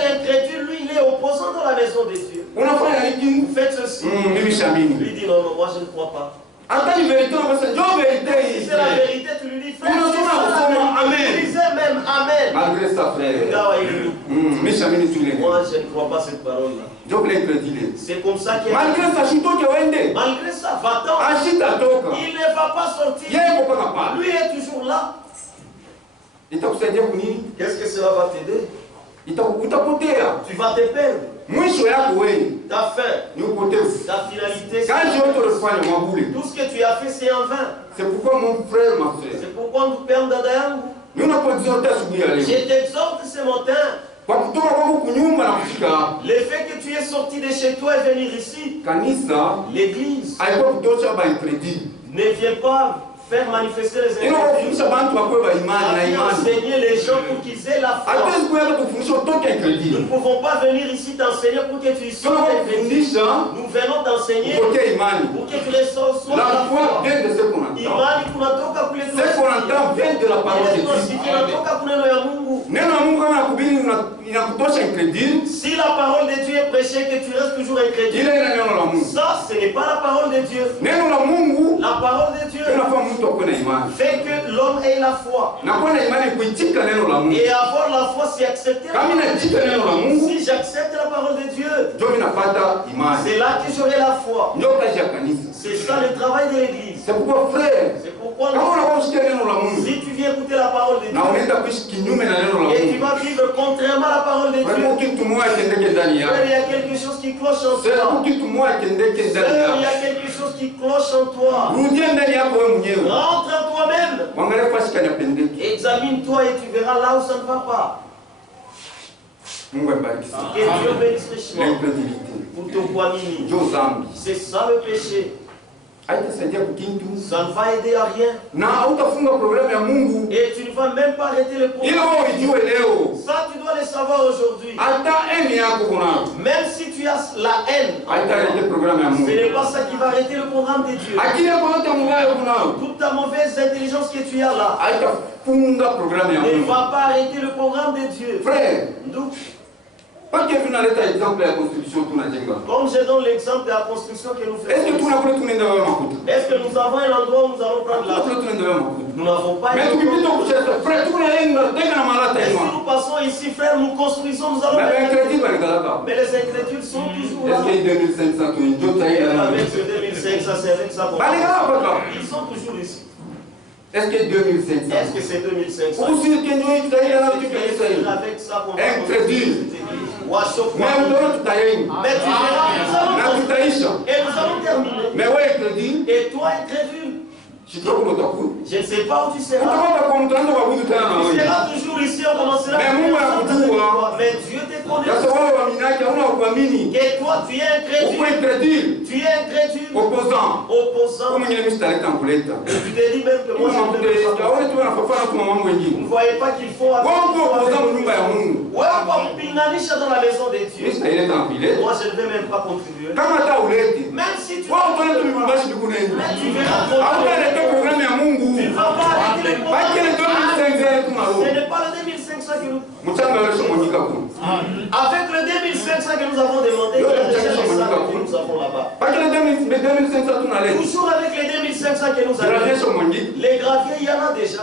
l'incrédule, lui, il est opposant dans la maison de Dieu. Faites ceci. Lui dit non, moi je ne crois pas. Si c'est la vérité, tu lui dis frère. Tu disais même Amen. Malgré ça, frère. Moi je ne crois pas cette parole-là. C'est comme ça qu'il est. Malgré ça, va-t'en. Il ne va pas sortir. Lui est toujours là. Qu'est-ce que cela va t'aider? Tu vas te perdre. Ta fin, ta finalité, tout ce que tu as fait, c'est en vain. C'est pourquoi mon frère, ma soeur, c'est pourquoi nous perdons Dadayangu. Je t'exhorte ce matin. Le fait que tu es sorti de chez toi et venir ici, l'église ne vient pas faire manifester les incrédules. Enseigner les gens pour qu'ils aient la foi. Nous ne pouvons pas venir ici t'enseigner pour que tu sois incrédule. Nous venons t'enseigner pour que tu reçoives la foi. Imani kunatoka kule ce qu'on entend vient de la parole de Dieu. Si la parole de Dieu est prêchée, que tu restes toujours incrédule, ça ce n'est pas la parole de Dieu. La parole de Dieu fait que l'homme ait la foi. Et avoir la foi, c'est accepter la parole de Dieu. Si j'accepte la parole de Dieu, c'est là que j'aurai la foi. C'est ça le travail de l'église. C'est pourquoi, frère, si tu viens écouter la parole de Dieu et tu vas vivre contrairement à la parole de Dieu, il y a quelque chose qui cloche en toi. Il y a quelque chose qui cloche en toi. Rentre en toi-même. Examine-toi et tu verras là où ça ne va pas. Que Dieu bénisse richement. C'est ça le péché. Ça ne va aider à rien. Et tu ne vas même pas arrêter le programme. Ça, tu dois le savoir aujourd'hui. Même si tu as la haine, ce n'est pas ça qui va arrêter le programme de Dieu. Toute ta mauvaise intelligence que tu as là ne va pas arrêter le programme de Dieu. Frère, comme je donne l'exemple de la construction que nous faisons. Est-ce que nous avons un endroit où nous allons prendre l'argent? Nous n'avons pas un endroit. Et si nous passons ici, frère, nous construisons, nous allons mais les incrédules sont toujours là. Avec ce 2500, c'est avec ça qu'on ils sont toujours ici. Est-ce que 2500? Est-ce que c'est 2500? Avec ça qu'on va incrédule. Mais tu verras, et nous allons terminer. Et toi, incrédule, je ne sais pas où tu seras. Tu seras toujours ici, on commencera. Mais Dieu te connaît. Et toi, tu es incrédule. Tu es incrédule. Opposant. Et tu te dis même que moi, je ne voyais pas qu'il faut dans la maison de Dieu. Moi, je ne vais même pas contribuer. Même si tu verras tu ne vas pas arrêter le programme. Ce n'est pas le 2500 que nous... Avec le 2500 que nous avons demandé, nous avons là-bas. 2500 tunaleta. Toujours avec les 2500 que nous avons. Les graviers, il y en a déjà.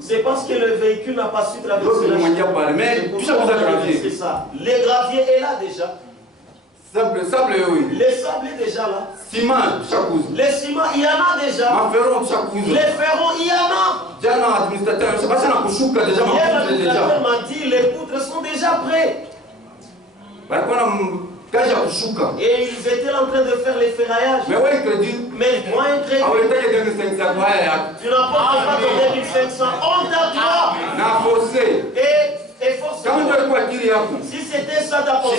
C'est parce que le véhicule n'a pas su traverser la mais c'est ça. Les graviers est là déjà. Sable, les sables est déjà là. Ciment, les ciments, il y en a déjà. Les ferrons, il y en a. L'administrateur m'a dit, les poutres sont déjà prêts. Et ils étaient en train de faire les ferraillages. Mais moi, un crédit. Tu n'apportes pas ton 2500. Honte à toi. Et forcément, si c'était ça ta pensée,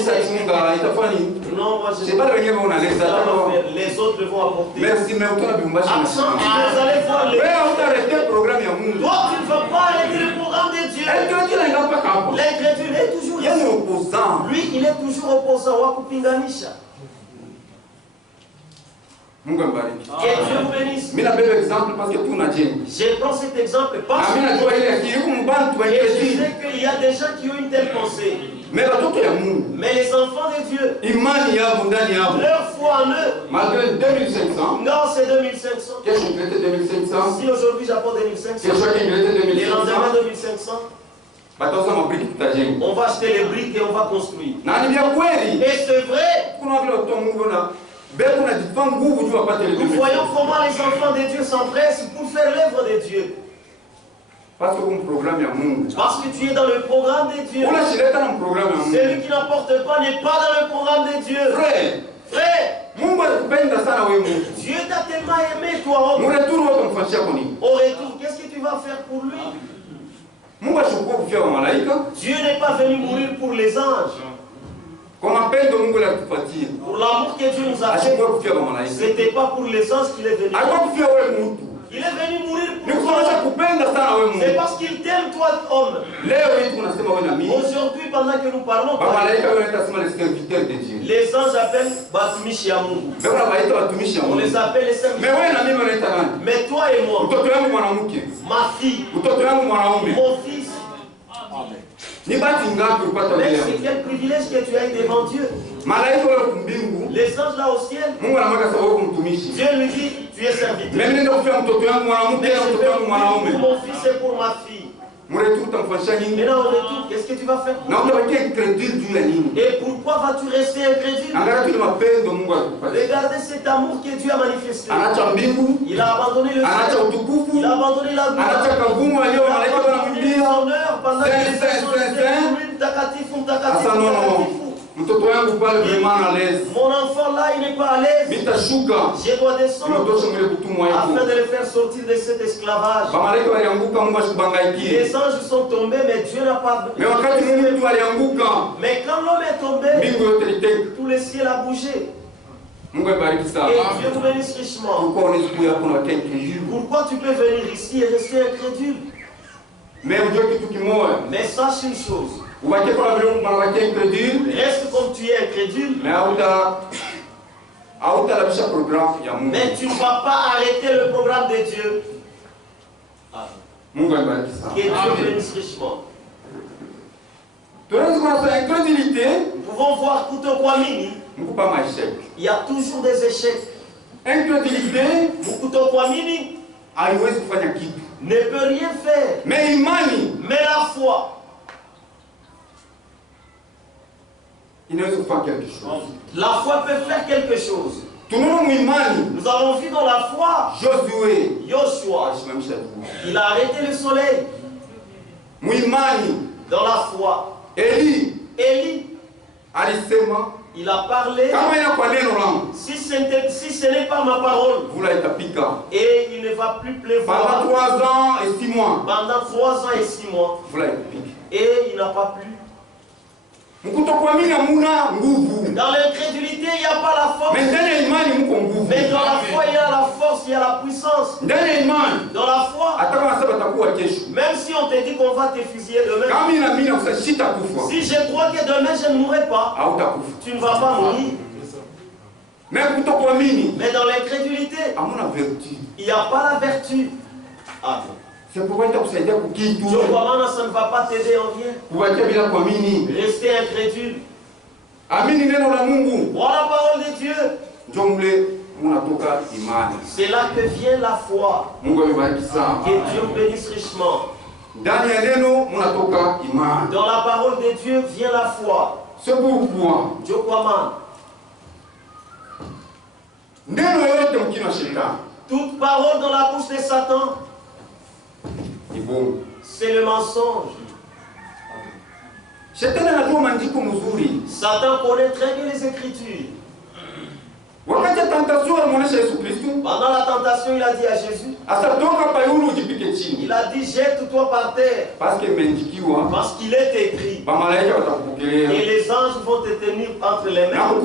non, moi je sais pas les autres vont apporter. Merci, mais vous allez voir les. Toi, tu ne vas pas arrêter le programme de Dieu. L'incrédule est toujours ici. Lui, il est toujours opposant. Wakupinganisha. Que Dieu vous bénisse. Je prends cet exemple parce que je sais qu'il y a des gens qui ont une telle pensée. Mais les enfants de Dieu, leur foi en eux, malgré 2500, non, c'est 2500. Si aujourd'hui j'apporte 2500, les lendemains 2500, on va acheter les briques et on va construire. Et c'est vrai. Nous voyons comment les enfants de Dieu s'empressent pour faire l'œuvre de Dieu. Parce que tu es dans le programme de Dieu. Celui qui n'apporte pas n'est pas dans le programme de Dieu. Frère, Dieu t'a tellement aimé, toi. Au retour, qu'est-ce que tu vas faire pour lui? Dieu n'est pas venu mourir pour les anges. Pour l'amour que Dieu nous a fait, ce n'était pas pour les anges qu'il est venu. Il est venu mourir pour toi. C'est parce qu'il t'aime, toi, homme. Aujourd'hui, pendant que nous parlons, les anges appellent Batumishi Amungu. On les appelle les serviteurs. Mais toi et moi, ma fille, mon fils, mais c'est quel privilège que tu as eu devant Dieu. Les anges là au ciel, Dieu lui dit, tu es serviteur. Mais mon fils et pour ma fille. Maintenant au retour, qu'est-ce que tu vas faire pour lui? Et pourquoi vas-tu rester incrédule? Regardez cet amour que Dieu a manifesté. Il a abandonné le ciel. Il a abandonné la gloire. Il a abandonné l'honneur pendant que les gens mon enfant là, il n'est pas à l'aise. Je dois descendre afin de le faire sortir de cet esclavage. Les anges sont tombés, mais Dieu n'a pas. Mais quand l'homme est tombé, tout le ciel a bougé. Et Dieu vous bénisse richement. Pourquoi tu peux venir ici et rester incrédule? Mais sache une chose. Reste comme tu es incrédule. Mais tu ne vas pas arrêter le programme de Dieu. Que Dieu bénisse richement. Nous pouvons voir Kutokwamini. Il y a toujours des échecs. Kutokwamini ne peut rien faire. Mais la foi, la foi peut faire quelque chose. Nous avons vu dans la foi Joshua, il a arrêté le soleil. Dans la foi Élie, il a parlé. Si ce n'est pas ma parole, et il ne va plus pleuvoir pendant 3 ans et 6 mois. Et il n'a pas plu. Dans l'incrédulité, il n'y a pas la force. Mais dans la foi, il y a la force, il y a la puissance. Dans la foi, même si on te dit qu'on va te fusiller demain, si je crois que demain je ne mourrai pas, tu ne vas pas mourir. Mais dans l'incrédulité, il n'y a pas la vertu. C'est pourquoi ça ne va pas t'aider en rien. Restez incrédule. Voilà la parole de Dieu. C'est là que vient la foi. Que Dieu bénisse richement. Dans la parole de Dieu vient la foi. C'est pourquoi Dieu commande. Toute parole dans la bouche de Satan, c'est le mensonge. Satan connaît très bien les Écritures. Pendant la tentation, il a dit à Jésus, il a dit, jette-toi par terre. Parce qu'il est écrit. Et les anges vont te tenir entre les mains.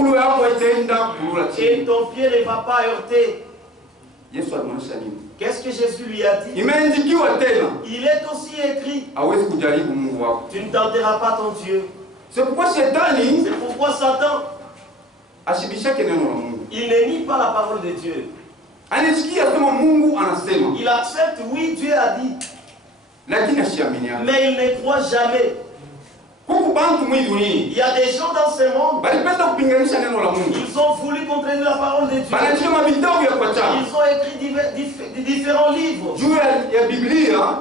Et ton pied ne va pas heurter. Qu'est-ce que Jésus lui a dit? Il est aussi écrit. Tu ne tenteras pas ton Dieu. C'est pourquoi Satan, il ne nie pas la parole de Dieu. Il accepte, oui, Dieu a dit. Mais il ne croit jamais. Il y a des gens dans ce monde, ils ont voulu contredire la parole de Dieu. Ils ont écrit différents livres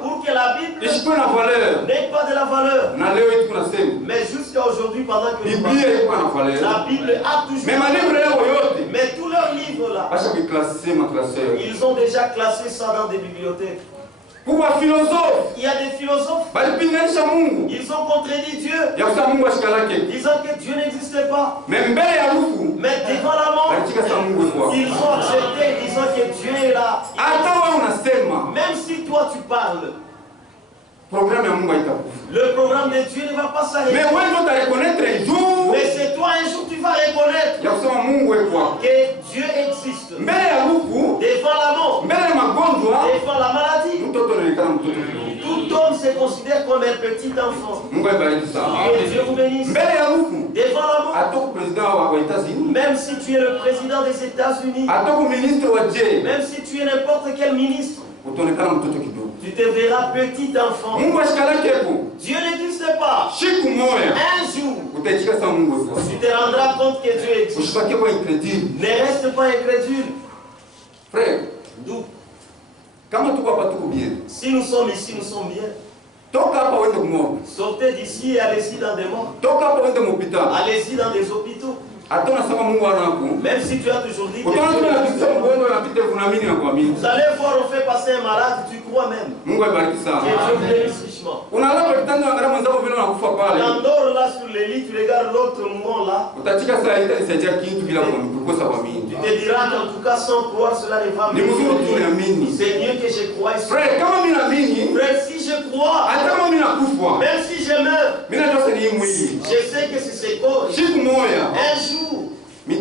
pour que la Bible n'ait pas de la valeur. Mais jusqu'à aujourd'hui, pendant que nous parlons, la Bible a toujours de la valeur. Mais tous leurs livres là, ils ont déjà classé ça dans des bibliothèques. Il y a des philosophes, ils ont contredit Dieu, disant que Dieu n'existait pas. Mais devant la mort, ils ont accepté, disant que Dieu est là. Même si toi tu parles, le programme de Dieu ne va pas s'arrêter. Mais c'est toi un jour tu vas reconnaître que Dieu existe. Devant la mort, devant la maladie, tout homme se considère comme un petit enfant. Que Dieu vous bénisse. Devant la mort, même si tu es le président des États-Unis, même si tu es n'importe quel ministre, tu te verras petit enfant. Dieu n'existe pas. Un jour, tu te rendras compte que Dieu existe. Ne reste pas incrédule. Frère, nous, si nous sommes ici, nous sommes bien. Sortez d'ici et allez-y dans des morts. Allez-y dans des hôpitaux. Même si tu as toujours dit que vous allez voir, on fait passer un malade, tu crois même. Que Dieu bénisse richement. On dort là sur les lits, tu regardes l'autre mourant là. Tu te diras qu'en tout cas sans croire cela ne va pas. C'est mieux que je croie. Frère, si je crois, même si je meurs, je sais que c'est ce corps. Un jour, je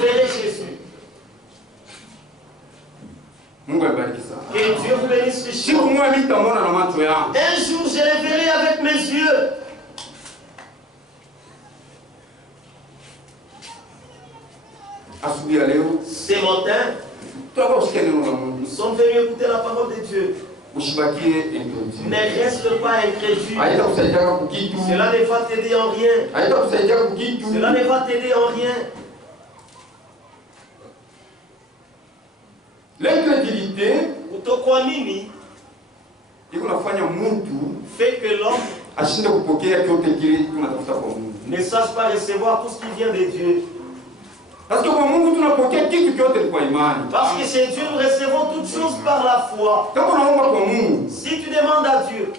verrai Jésus. Que Dieu vous bénisse richement. Un jour, je le verrai avec mes yeux. Ce matin, nous sommes venus écouter la parole de Dieu. Ne reste pas incrédule. Cela ne va t'aider en rien. Cela ne va t'aider en rien. L'incrédulité fait que l'homme ne sache pas recevoir tout ce qui vient de Dieu. Parce que chez Dieu, nous recevons toutes choses par la foi. Si tu demandes à Dieu,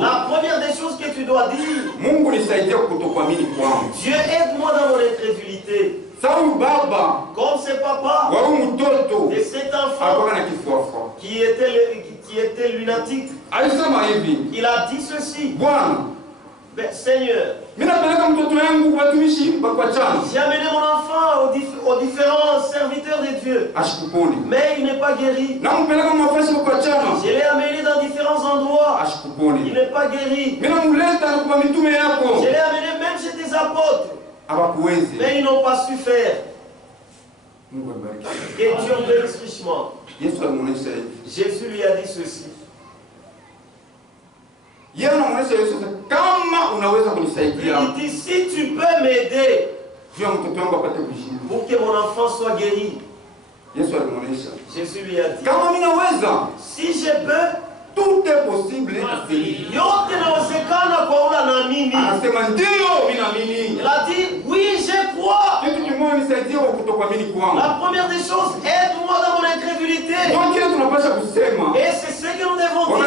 la première des choses que tu dois dire, Dieu, aide-moi dans mon incrédulité. Comme ce papa de cet enfant qui était lunatique, il a dit ceci. Seigneur, j'ai amené mon enfant aux différents serviteurs de Dieu, mais il n'est pas guéri. Je l'ai amené dans différents endroits, il n'est pas guéri. Je l'ai amené même chez tes apôtres, mais ils n'ont pas su faire. Que Dieu bénisse richement. Jésus lui a dit ceci. Il dit, si tu peux m'aider, pour que mon enfant soit guéri. Jésus lui a dit, si je peux, tout est possible. Il a dit, oui, je crois. La première des choses, aide-moi dans mon incrédulité. Et c'est ce que nous devons dire.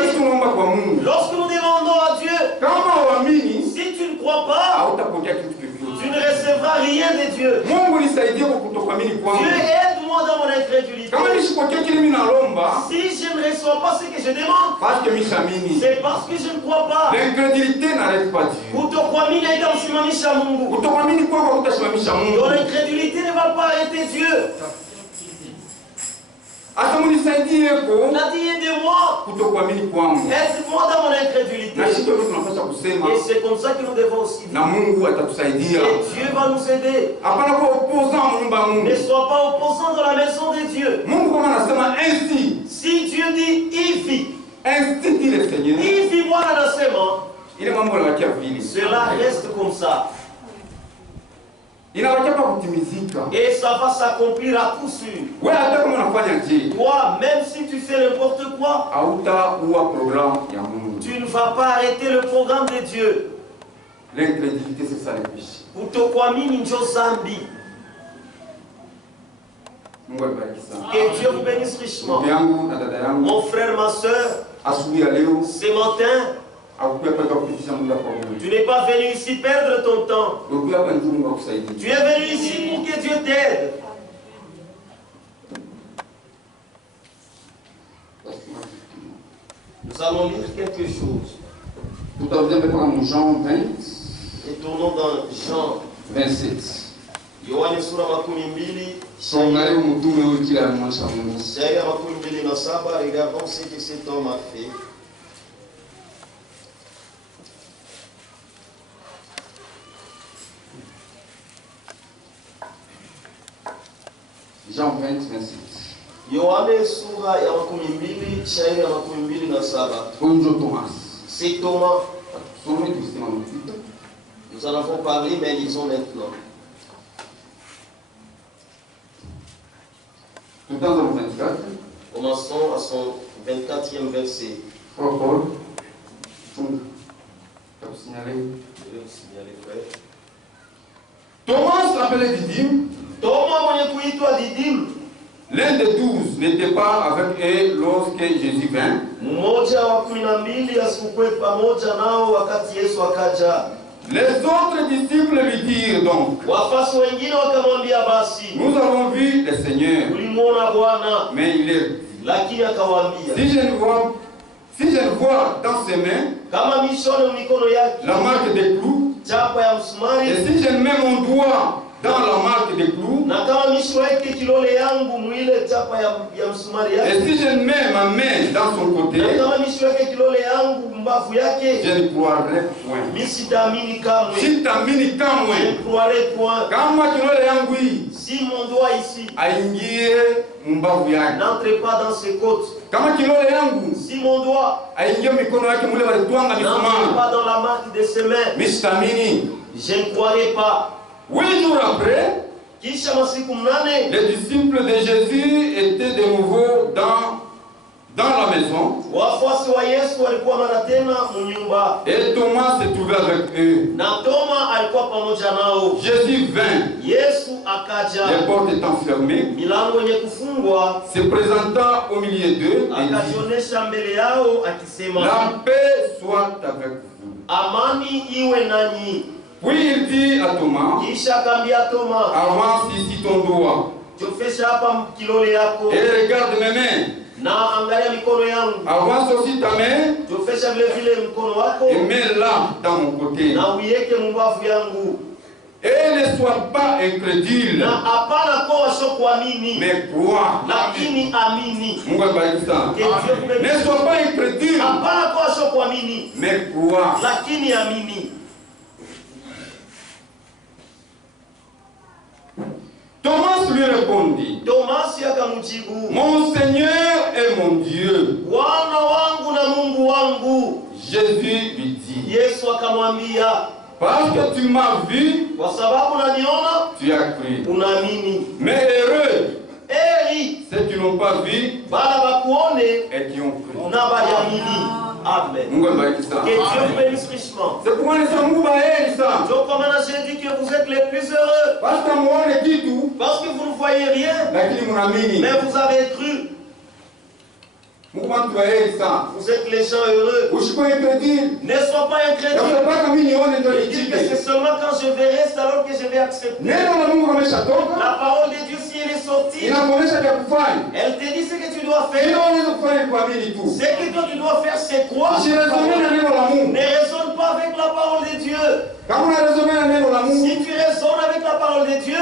Lorsque nous demandons à Dieu, si tu ne crois pas, tu ne recevras rien de Dieu. Dieu, aide-moi dans mon incrédulité. Si je ne reçois pas ce que je demande, c'est parce que je ne crois pas. L'incrédulité n'arrête pas Dieu. Ton incrédulité ne va pas arrêter Dieu. Il a dit, aidez-moi. Aide-moi dans mon incrédulité. Et c'est comme ça que nous devons aussi dire. Et Dieu va nous aider. Ne sois pas opposant dans la maison de Dieu. Si Dieu dit, il vit. Il vit moi dans la semaine. Cela reste comme ça. Et ça va s'accomplir à coup sûr. Toi, même si tu fais n'importe quoi, tu ne vas pas arrêter le programme de Dieu. L'incrédulité, c'est ça le péché. Que Dieu vous bénisse richement. Mon frère, ma soeur, ce matin, tu n'es pas venu ici perdre ton temps. Tu es venu ici pour que Dieu t'aide. Nous allons lire quelque chose. Jean 20. Et tournons dans Jean 27. Yohane sura makumi mbili. Regardons ce que cet homme a fait. Jean 20, 27. Yohane sura ya makumi mbili, shairi ya makumi mbili na saba. C'est Thomas. Nous en avons parlé, mais lisons maintenant. Commençons à son 24e verset. Paul, je vais vous signaler, frère. Thomas s'appelait Didyme. Thomas mwenye kuitwa Didyme. L'un des 12 n'était pas avec eux lorsque Jésus vint. Mmoja wa 12 asikuwepo pamoja nao wakati Yesu akaja. Les autres disciples lui dirent donc, wafasi wengine wakamwambia basi, nous avons vu le Seigneur. Tulimwona Bwana. Mais il est, lakini akawaambia, si je ne vois dans ses mains kama mishono mikono yake la marque des clous, chapa ya msumari, et si je ne mets mon doigt dans la marque des clous, na kama mishweke kilole yangu mwile chapa ya msumari yake, et si je ne mets ma main dans son côté, na kama mishweke kilole yangu mbavu yake, je ne croirai point. Misitamini kamwe. Sitamini kamwe. Je ne croirai point. Kama kilole yangu hii, si mon doigt ici aingie mbavu yake, n'entre pas dans ses côtes. Kama kilole yangu, si mon doigt aingie mikono yake mule walitwanga misumari, n'entre pas dans la marque de ses mains, misitamini, je ne croirai pas. 8 jours après, les disciples de Jésus étaient de nouveau dans la maison. Et Thomas se trouvait avec eux. Jésus vint. Les portes étant fermées, se présentant au milieu d'eux et dit, la paix soit avec vous. Puis il dit à Thomas, avance ici ton doigt et regarde mes mains. Avance aussi ta main et mets-la dans mon côté. Et ne sois pas incrédule, mais crois. Ne sois pas incrédule, mais crois. Thomas lui répondit, mon Seigneur et mon Dieu. Jésus lui dit, parce que tu m'as vu, tu cru. Unaamini. Mais heureux ceux qui n'ont pas vu et qui ont cru. Amen. Que Dieu vous bénisse richement. C'est pourquoi les amours ça. Donc comme j'ai dit que vous êtes les plus heureux. Parce que vous ne voyez rien. Mais vous avez cru. Vous êtes les gens heureux. Ne sois pas incrédule. Il dit que c'est seulement quand je verrai, c'est alors que je vais accepter. La parole de Dieu, si elle est sortie, elle te dit ce que tu dois faire. Ce que toi tu dois faire, c'est quoi? Ne raisonne pas avec la parole de Dieu. Si tu raisonnes avec la parole de Dieu,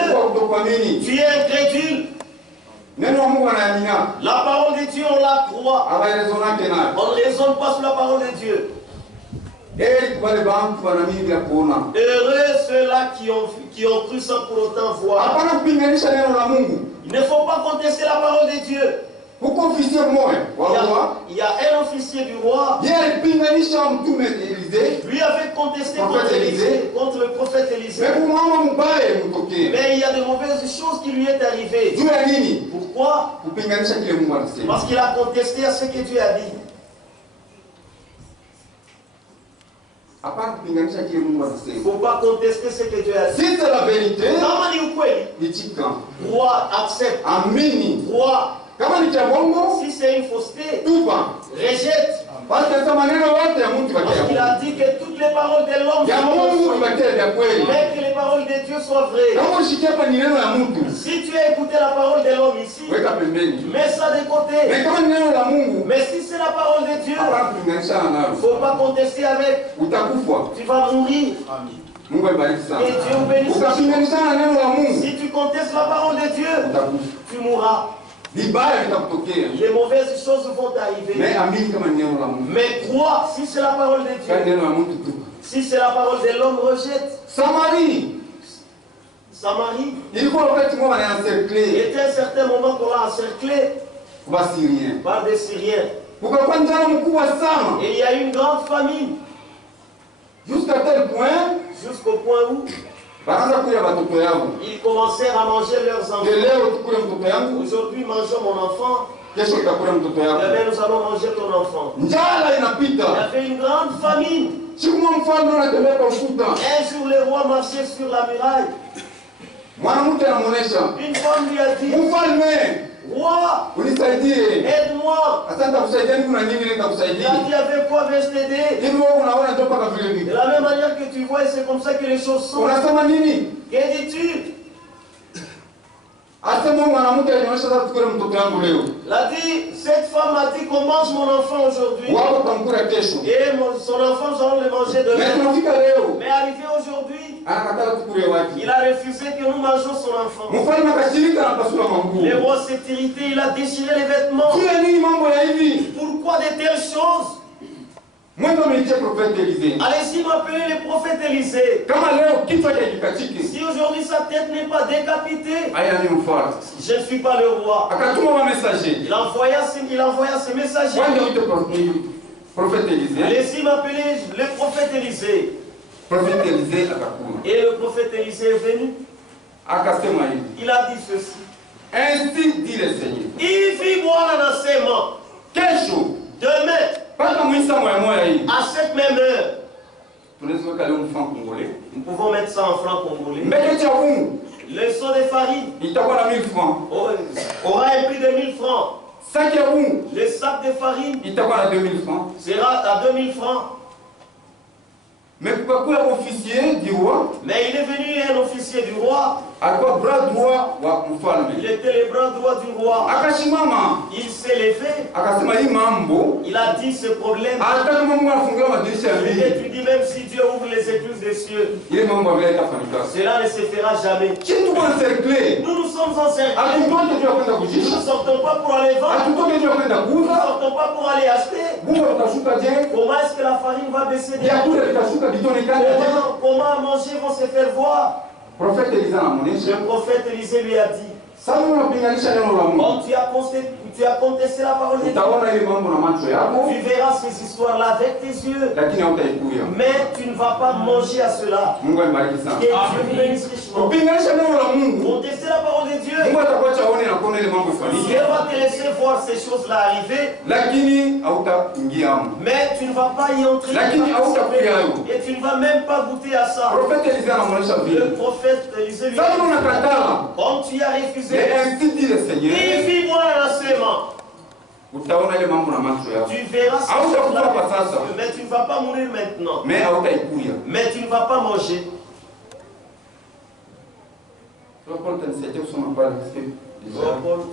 tu es incrédule. La parole de Dieu, on la croit. On ne raisonne pas sur la parole de Dieu. Heureux ceux-là qui ont cru sans pour autant voir. Il ne faut pas contester la parole de Dieu. Il y a un officier du roi. Lui avait contesté contre le prophète Élisée. Mais il y a de mauvaises choses qui lui est arrivées. Pourquoi? Parce qu'il a contesté à ce que Dieu a dit. Il ne faut pas contester ce que Dieu a dit. Si c'est la vérité, roi, accepte. Roi, si c'est une fausseté, rejette. Parce qu'il a dit que toutes les paroles de l'homme sont vraies, mais que les paroles de Dieu soient vraies. Si tu as écouté la parole de l'homme ici, mets ça de côté. Mais si c'est la parole de Dieu, il ne faut pas contester avec. Tu vas mourir. Et Dieu vous bénisse. Si tu contestes la parole de Dieu, tu mourras. Les mauvaises choses vont arriver. Mais crois, si c'est la parole de Dieu. Si c'est la parole de l'homme, rejette. Samarie. Il était un certain moment qu'on l'a encerclé par des Syriens. Et il y a eu une grande famine. Jusqu'à tel point. Jusqu'au point où ils commencèrent à manger leurs enfants. Aujourd'hui, mangeons mon enfant. Demain, nous allons manger ton enfant. Il y avait une grande famine. Un jour, le roi marchait sur la muraille. Une femme lui a dit: roi, aide-moi. Il a dit: avec quoi vais-je t'aider? De la même manière que tu vois, c'est comme ça que les choses sont. Que dis-tu? Cette femme a dit qu'on mange mon enfant aujourd'hui. Et son enfant, nous allons le manger demain. Mais arrivé aujourd'hui, il a refusé que nous mangeons son enfant. Le roi s'est irrité, il a déchiré les vêtements. Pourquoi de telles choses? Allez-y m'appeler le prophète Élisée. Si aujourd'hui sa tête n'est pas décapitée, je ne suis pas le roi. Il envoya ses messagers. Allez-y m'appeler le prophète Élisée. Et le prophète Élisée est venu. Il a dit ceci: ainsi dit le Seigneur. Il vit moi nasema. Quel jour? Demain. À cette même heure. Nous pouvons mettre ça en francs congolais. Le seau de farine aura un prix de 1000 francs. Le sac de farine sera à 2000 francs. Mais pourquoi un officier du roi? Mais il est venu un officier du roi. Il était le bras droit du roi. Il s'est levé. Il a dit ce problème. Et tu dis, même si Dieu ouvre les écluses des cieux, cela ne se fera jamais. Nous sommes encerclés. Nous ne sortons pas pour aller vendre. Nous ne sortons pas pour aller acheter. Comment est-ce que la farine va baisser des prix? Comment manger vont se faire voir? Le prophète Élisée lui a dit: Quand tu as contesté la parole de Dieu, tu verras ces histoires-là avec tes yeux. Mais tu ne vas pas manger à cela. Et Dieu vous bénisse richement. Contester la parole de Dieu, Dieu va te laisser voir ces choses-là arriver. Mais tu ne vas pas y entrer. Et tu ne vas même pas goûter à ça. Le prophète Élisée lui a dit, comme tu as refusé, il vivra l'enseignement. Tu verras ce que mais tu ne vas pas mourir maintenant. Mais tu ne vas pas manger. Paul,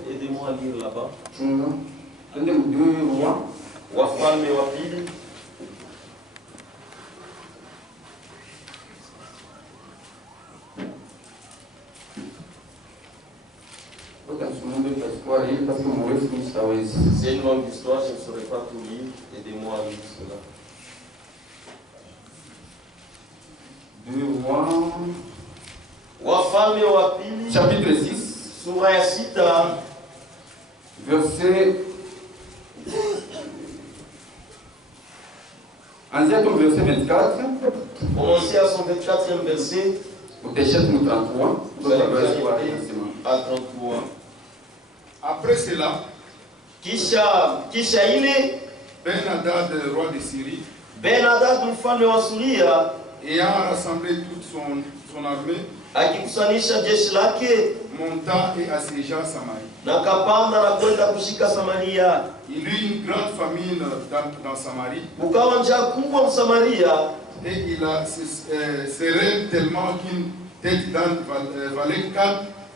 aidez-moi à lire là-bas. Wafalme wa pili. C'est une longue histoire, je ne saurais pas tout lire. Aidez-moi à lire cela. 2 Rois. Wafalme wa pili. Chapitre 6. Sura ya 6. Verset. Anzia ton verset 24. Commencez à son 24e verset. À 33. Après cela, kisha ile Ben-Hadad, roi de Syrie, Ben-Hadad mfalme wa Suria, ayant rassemblé toute son armée, akikusanisha jeshi lake, monta et assiégea Samarie. Na kapanda na kwenda kushika Samaria. Il eut une grande famine dans Samarie. Kukawa njaa kubwa Samaria. Et il a serré tellement qu'une tête d'âne valait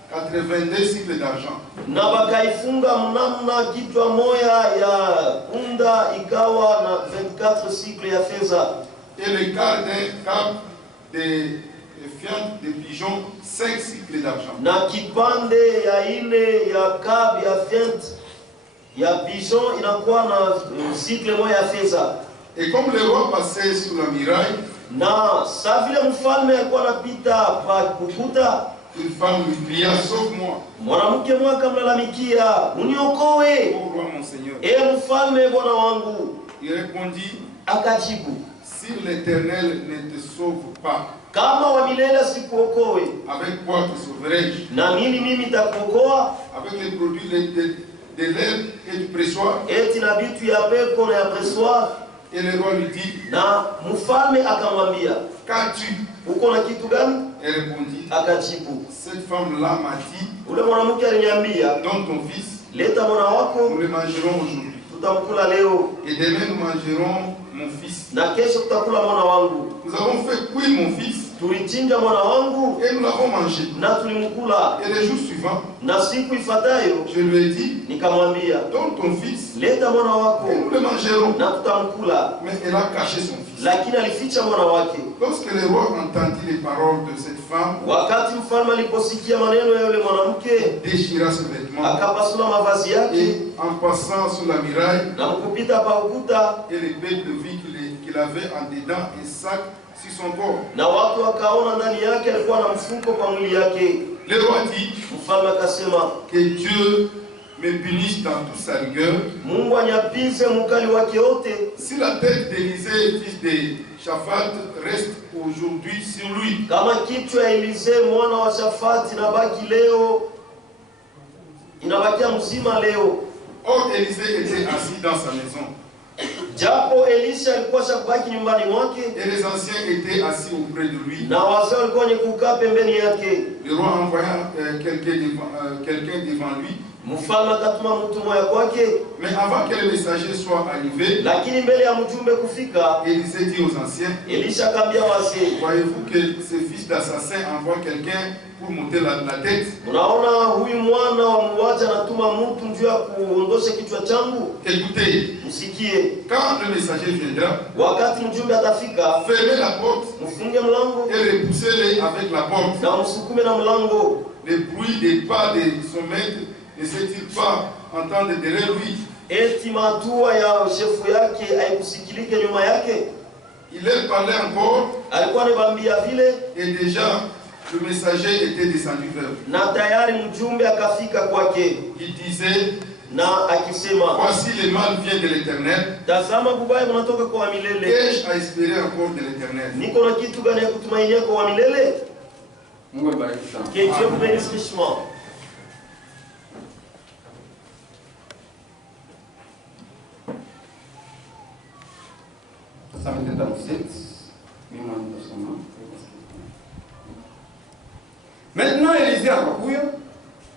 82 cycles d'argent. Na bakaifunga mnamna kichwa moya ya punda ikawa na 24 cycles ya fedha. Et le quart d'un cap de fientes de pigeons 5 cycles d'argent. Na kipande ya ile ya kab ya fiente ya pigeon inakuwa na cycle moya ya fedha. Et comme le roi passait sur la muraille, na sa vile mfalme alikuwa anapita pa kukuta, une femme lui cria, sauve-moi. Mwanamke mmoja akamlalamikia, uniokoe. Oh roi mon Seigneur. Mfalme bwana wangu. Il répondit, akajibu, si l'Éternel ne te sauve pas, kama wa milele sikuokoe, avec quoi te sauverai-je? Na mimi nitakuokoa? Avec les produits de l'herbe et du pressoir. Eti na bitu ya pepo na ya pressoir. Et le roi lui dit, na mfalme akamwambia, qu'as-tu? Uko na kitu gani? Elle répondit, akajibu, cette femme-là m'a dit, ule mwanamke aliniambia, donne ton fils, leta mwana wako, nous le mangerons aujourd'hui. tutamkula leo. Et demain nous mangerons mon fils. Na kesho tutakula mwana wangu. Nous avons fait cuire mon fils. Tulichinja mwana wangu. Et nous l'avons mangé. Na tulimkula. Et le jour suivant, na siku ifuatayo, je lui ai dit, nikamwambia, donne ton fils, leta mwana wako, et nous le mangerons. Na tutamkula. Mais elle a caché son fils. Lakini alificha mwana wake. Lorsque le roi entendit les paroles de cette femme, wakati mfalme aliposikia maneno ya yule mwanamke, déchira ses vêtements, akapasula mavazi yake, et en passant sur la muraille, na mkupita pa ukuta, et le peuple vit qu'il avait en dedans un sac sur son corps. Na watu wakaona ndani yake alikuwa na mfuko kwa mwili yake. Le roi dit, mfalme akasema, que Dieu me punisse dans toute sa rigueur. Mungu anyapize mukali wake wote. Si la tête d'Élisée, fils de Shaphat, reste aujourd'hui sur lui. Kama kichwa ya Elisee mwana wa Shafati inabaki leo, inabakia mzima leo. Or Élisée était assis dans sa maison. Japo Elisha alikuwa shabaki nyumbani mwake, et les anciens étaient assis auprès de lui. Na wazee walikuwa wenye kukaa pembeni yake. Le roi envoya quelqu'un devant lui. Mfalme akatuma mtu mmoja kwake. Mais avant que le messager soit arrivé, lakini mbele ya mjumbe kufika, Élisée dit aux anciens, Elisha akaambia wazee, voyez-vous que ce fils d'assassin envoie quelqu'un pour monter la tête? Unaona huyu mwana wa muuaji anatuma mtu njoo kuondosha kichwa changu? Écoutez, msikie. Quand le messager viendra, wakati mjumbe atafika, fermez la porte, mfunge mlango, et repoussez-le avec la porte. Na msukume na mlango. Le bruit des pas de son maître ne s'est-il pas entendre derrière lui? Eti matua ya shefu yake haikusikilike nyuma yake? Il leur parlait encore, alikuwa anabambia vile, et déjà le messager était descendu vers lui. Na tayari mjumbe akafika kwake. Il disait, na akisema, voici le mal vient de l'Éternel. Tazama bubaya unatoka kwa milele. Qu'ai-je à espérer encore de l'Éternel? Niko na kitu gani ya kutumainia kwa milele? Mungu abariki sana. Que Dieu vous bénisse richement. Ça m'était dans le 7. Maintenant, Élisée a parcouru.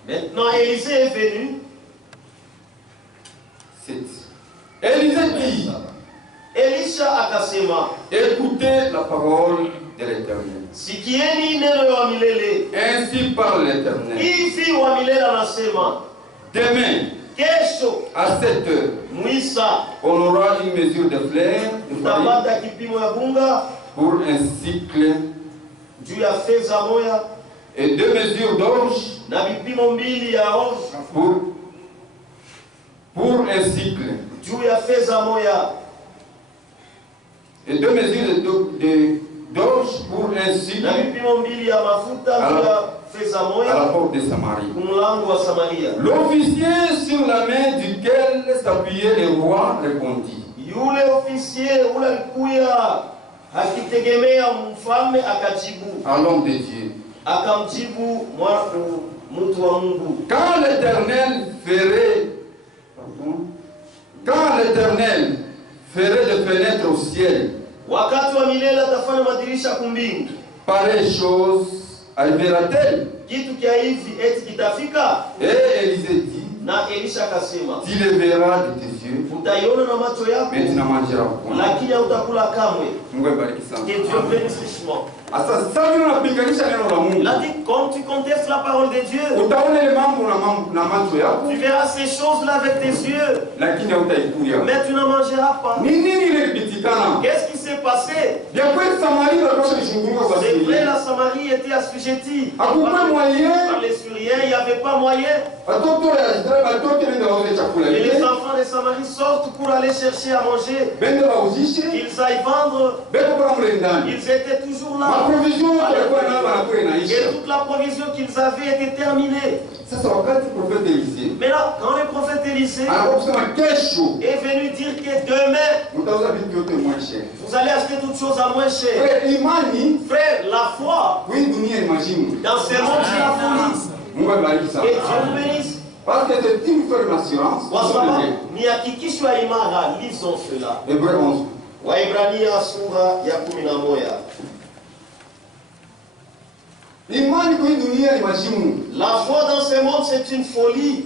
Maintenant, Élisée est venu. 7. Élisée dit, Elisha akasema, écoutez la parole de l'Éternel. Sikieni neno la milele. Ainsi parle l'Éternel. Hivi wa milele anasema, demain, kesho à 7 heures, Mwisa on aura une mesure de fleur de farine utapata kipimo ya bunga pour un cycle juu ya fedha moya et 2 mesures d'orge na vipimo mbili ya orge pour un cycle juu ya fedha moya et 2 mesures d'orge pour un cycle na vipimo mbili ya mafuta juu ya fedha à moya la porte de Samarie. kumlango wa Samaria. L'officier sur la main duquel s'appuyait le roi répondit. Yule ofisier ule alikuya akitegemea mfalme akajibu. À l'homme de Dieu. Akamjibu mtu wa Mungu. Quand l'Éternel ferait de fenêtres au ciel, wakati wa milele atafanya madirisha kumbingu, pareille chose arrivera-t-elle? Kitu kia hivi eti kitafika? Et Élisée dit, na Elisha akasema, tu le verras de tes yeux, utaiona na macho yako, mais tu n'en mangeras point. lakini hautakula kamwe. Mungu abariki sana. Que Dieu bénisse richement. Sasa sasa unapinganisha neno la Mungu. Il a dit, quand tu contestes la parole de Dieu, utaona ile mambo na macho yako, tu verras ces choses-là avec tes yeux, lakini hautaikulia. mais tu n'en mangeras pas. Nini ile bitikana? Qu'est-ce qui s'est passé? Bien que Samarie wakosha kushungurika kwa C'est vrai, Syrie. la Samarie était assujettie. Hakuna moyen. Par les Syriens, il n'y avait pas moyen. Watoto ya Israeli watoke nenda waone chakula. Et les enfants de Samarie sortent pour aller chercher à manger. Bende wauzishe. Qu'ils aillent vendre. Beko kwa mle ndani. Ils étaient toujours Ma là. provision walikuwa nayo wanakuwa Et inaisha. toute la provision qu'ils avaient était terminée. Sasa wakati profeta Elisée Mais là, quand le prophète Élisée anakuwa kusema kesho est venu dire que demain, mtauza vitu vyote moins cher. vous allez acheter toutes choses à moins cher. Kwa imani Frère, la foi hii dunia ni majimu. dans ce monde, c'est la folie. Mungu abariki Et sana. Dieu vous bénisse. Parce que c'est une forme d'assurance. Kwa sababu ni hakikisho ya imara, lisons cela. Hébreu 11. Waibrania sura ya 11. Imani kwa hii dunia ni majimu. La foi dans ce monde, c'est une folie.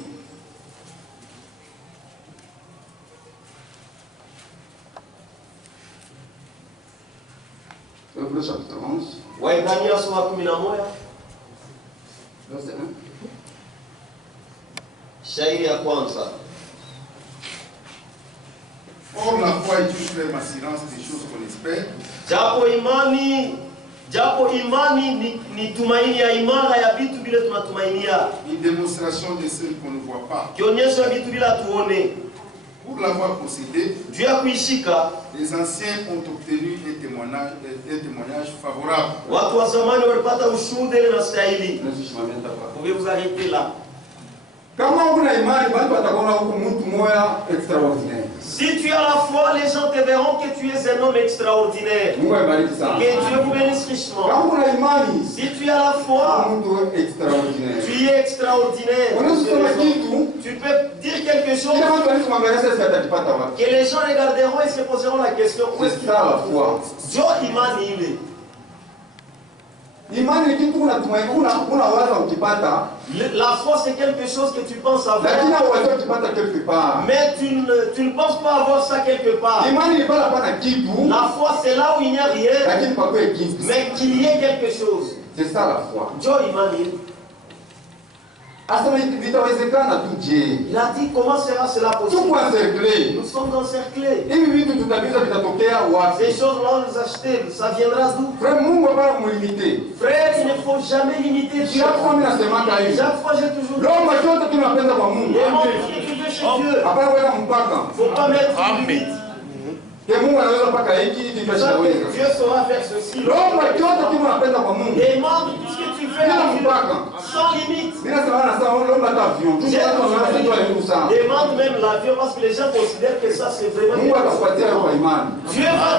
Hébreu chapitre 11. Waibrania sura 11. Verset 1. Shairi ya kwanza. Or, la foi est une ferme assurance des choses qu'on espère. Japo imani ni tumaini ya imara ya vitu vile tunatumainia. Une démonstration de ce qu'on ne voit pas. Kionyesho ya vitu bila tuone. Pour l'avoir possédé, Juu ya kuishika, les anciens ont obtenu un témoignage favorable. watu wa zamani walipata ushuhuda ile na stahili. Tunasimamia hapa. Pouvez-vous arrêter là? Kama una imani watu watakuona huko mtu moya extraordinaire. Si tu as la foi, les gens te verront que tu es un homme extraordinaire. Mungu abariki sana. Que Dieu vous bénisse richement. Kama una imani Si tu as la foi, mtu extraordinaire. tu es extraordinaire. Unaweza kusema kitu Tu peux dire quelque chose kila mtu anasimwangalia sasa atakipata wapi. que les gens regarderont et se poseront la question, où est-ce C'est qu'il ça la va? foi. Dieu imani ile. Imani ni kitu unatumaini unawaza ukipata, La foi, c'est quelque chose que tu penses lakini avoir, hauwezi ukipata quelque part. mais tu ne penses pas avoir ça quelque part. Imani ni pale hapana kitu, La foi, c'est là où il n'y a rien, lakini pakuwe kitu. mais qu'il y ait quelque chose. C'est ça la foi. Dieu imani. Asema vitawezekana tu je? Il a dit, comment sera cela possible? Tuko encerclés. Nous sommes encerclés. Hivi vitu tutaviza vitatokea wapi? Ces choses-là, on les acheter, ça viendra d'où? Frère, Mungu hapana kumulimite. Frère, il ne faut jamais limiter Dieu. Chaque fois mimi nasemanga hivi. Chaque fois, j'ai toujours dit, Lomba chote tunapenda kwa Mungu. demande tout ce que tu veux chez Dieu. Hapana weka mpaka. Il ne faut pas mettre une limite. Ke Mungu anaweza mpaka hiki Tu kitu sais que kinaweza. Dieu saura faire ceci. Lomba chote tunapenda kwa Mungu. Demande tout ce que tu fais sans limite. Demande même l'avion parce que les gens considèrent que ça c'est vraiment. Dieu va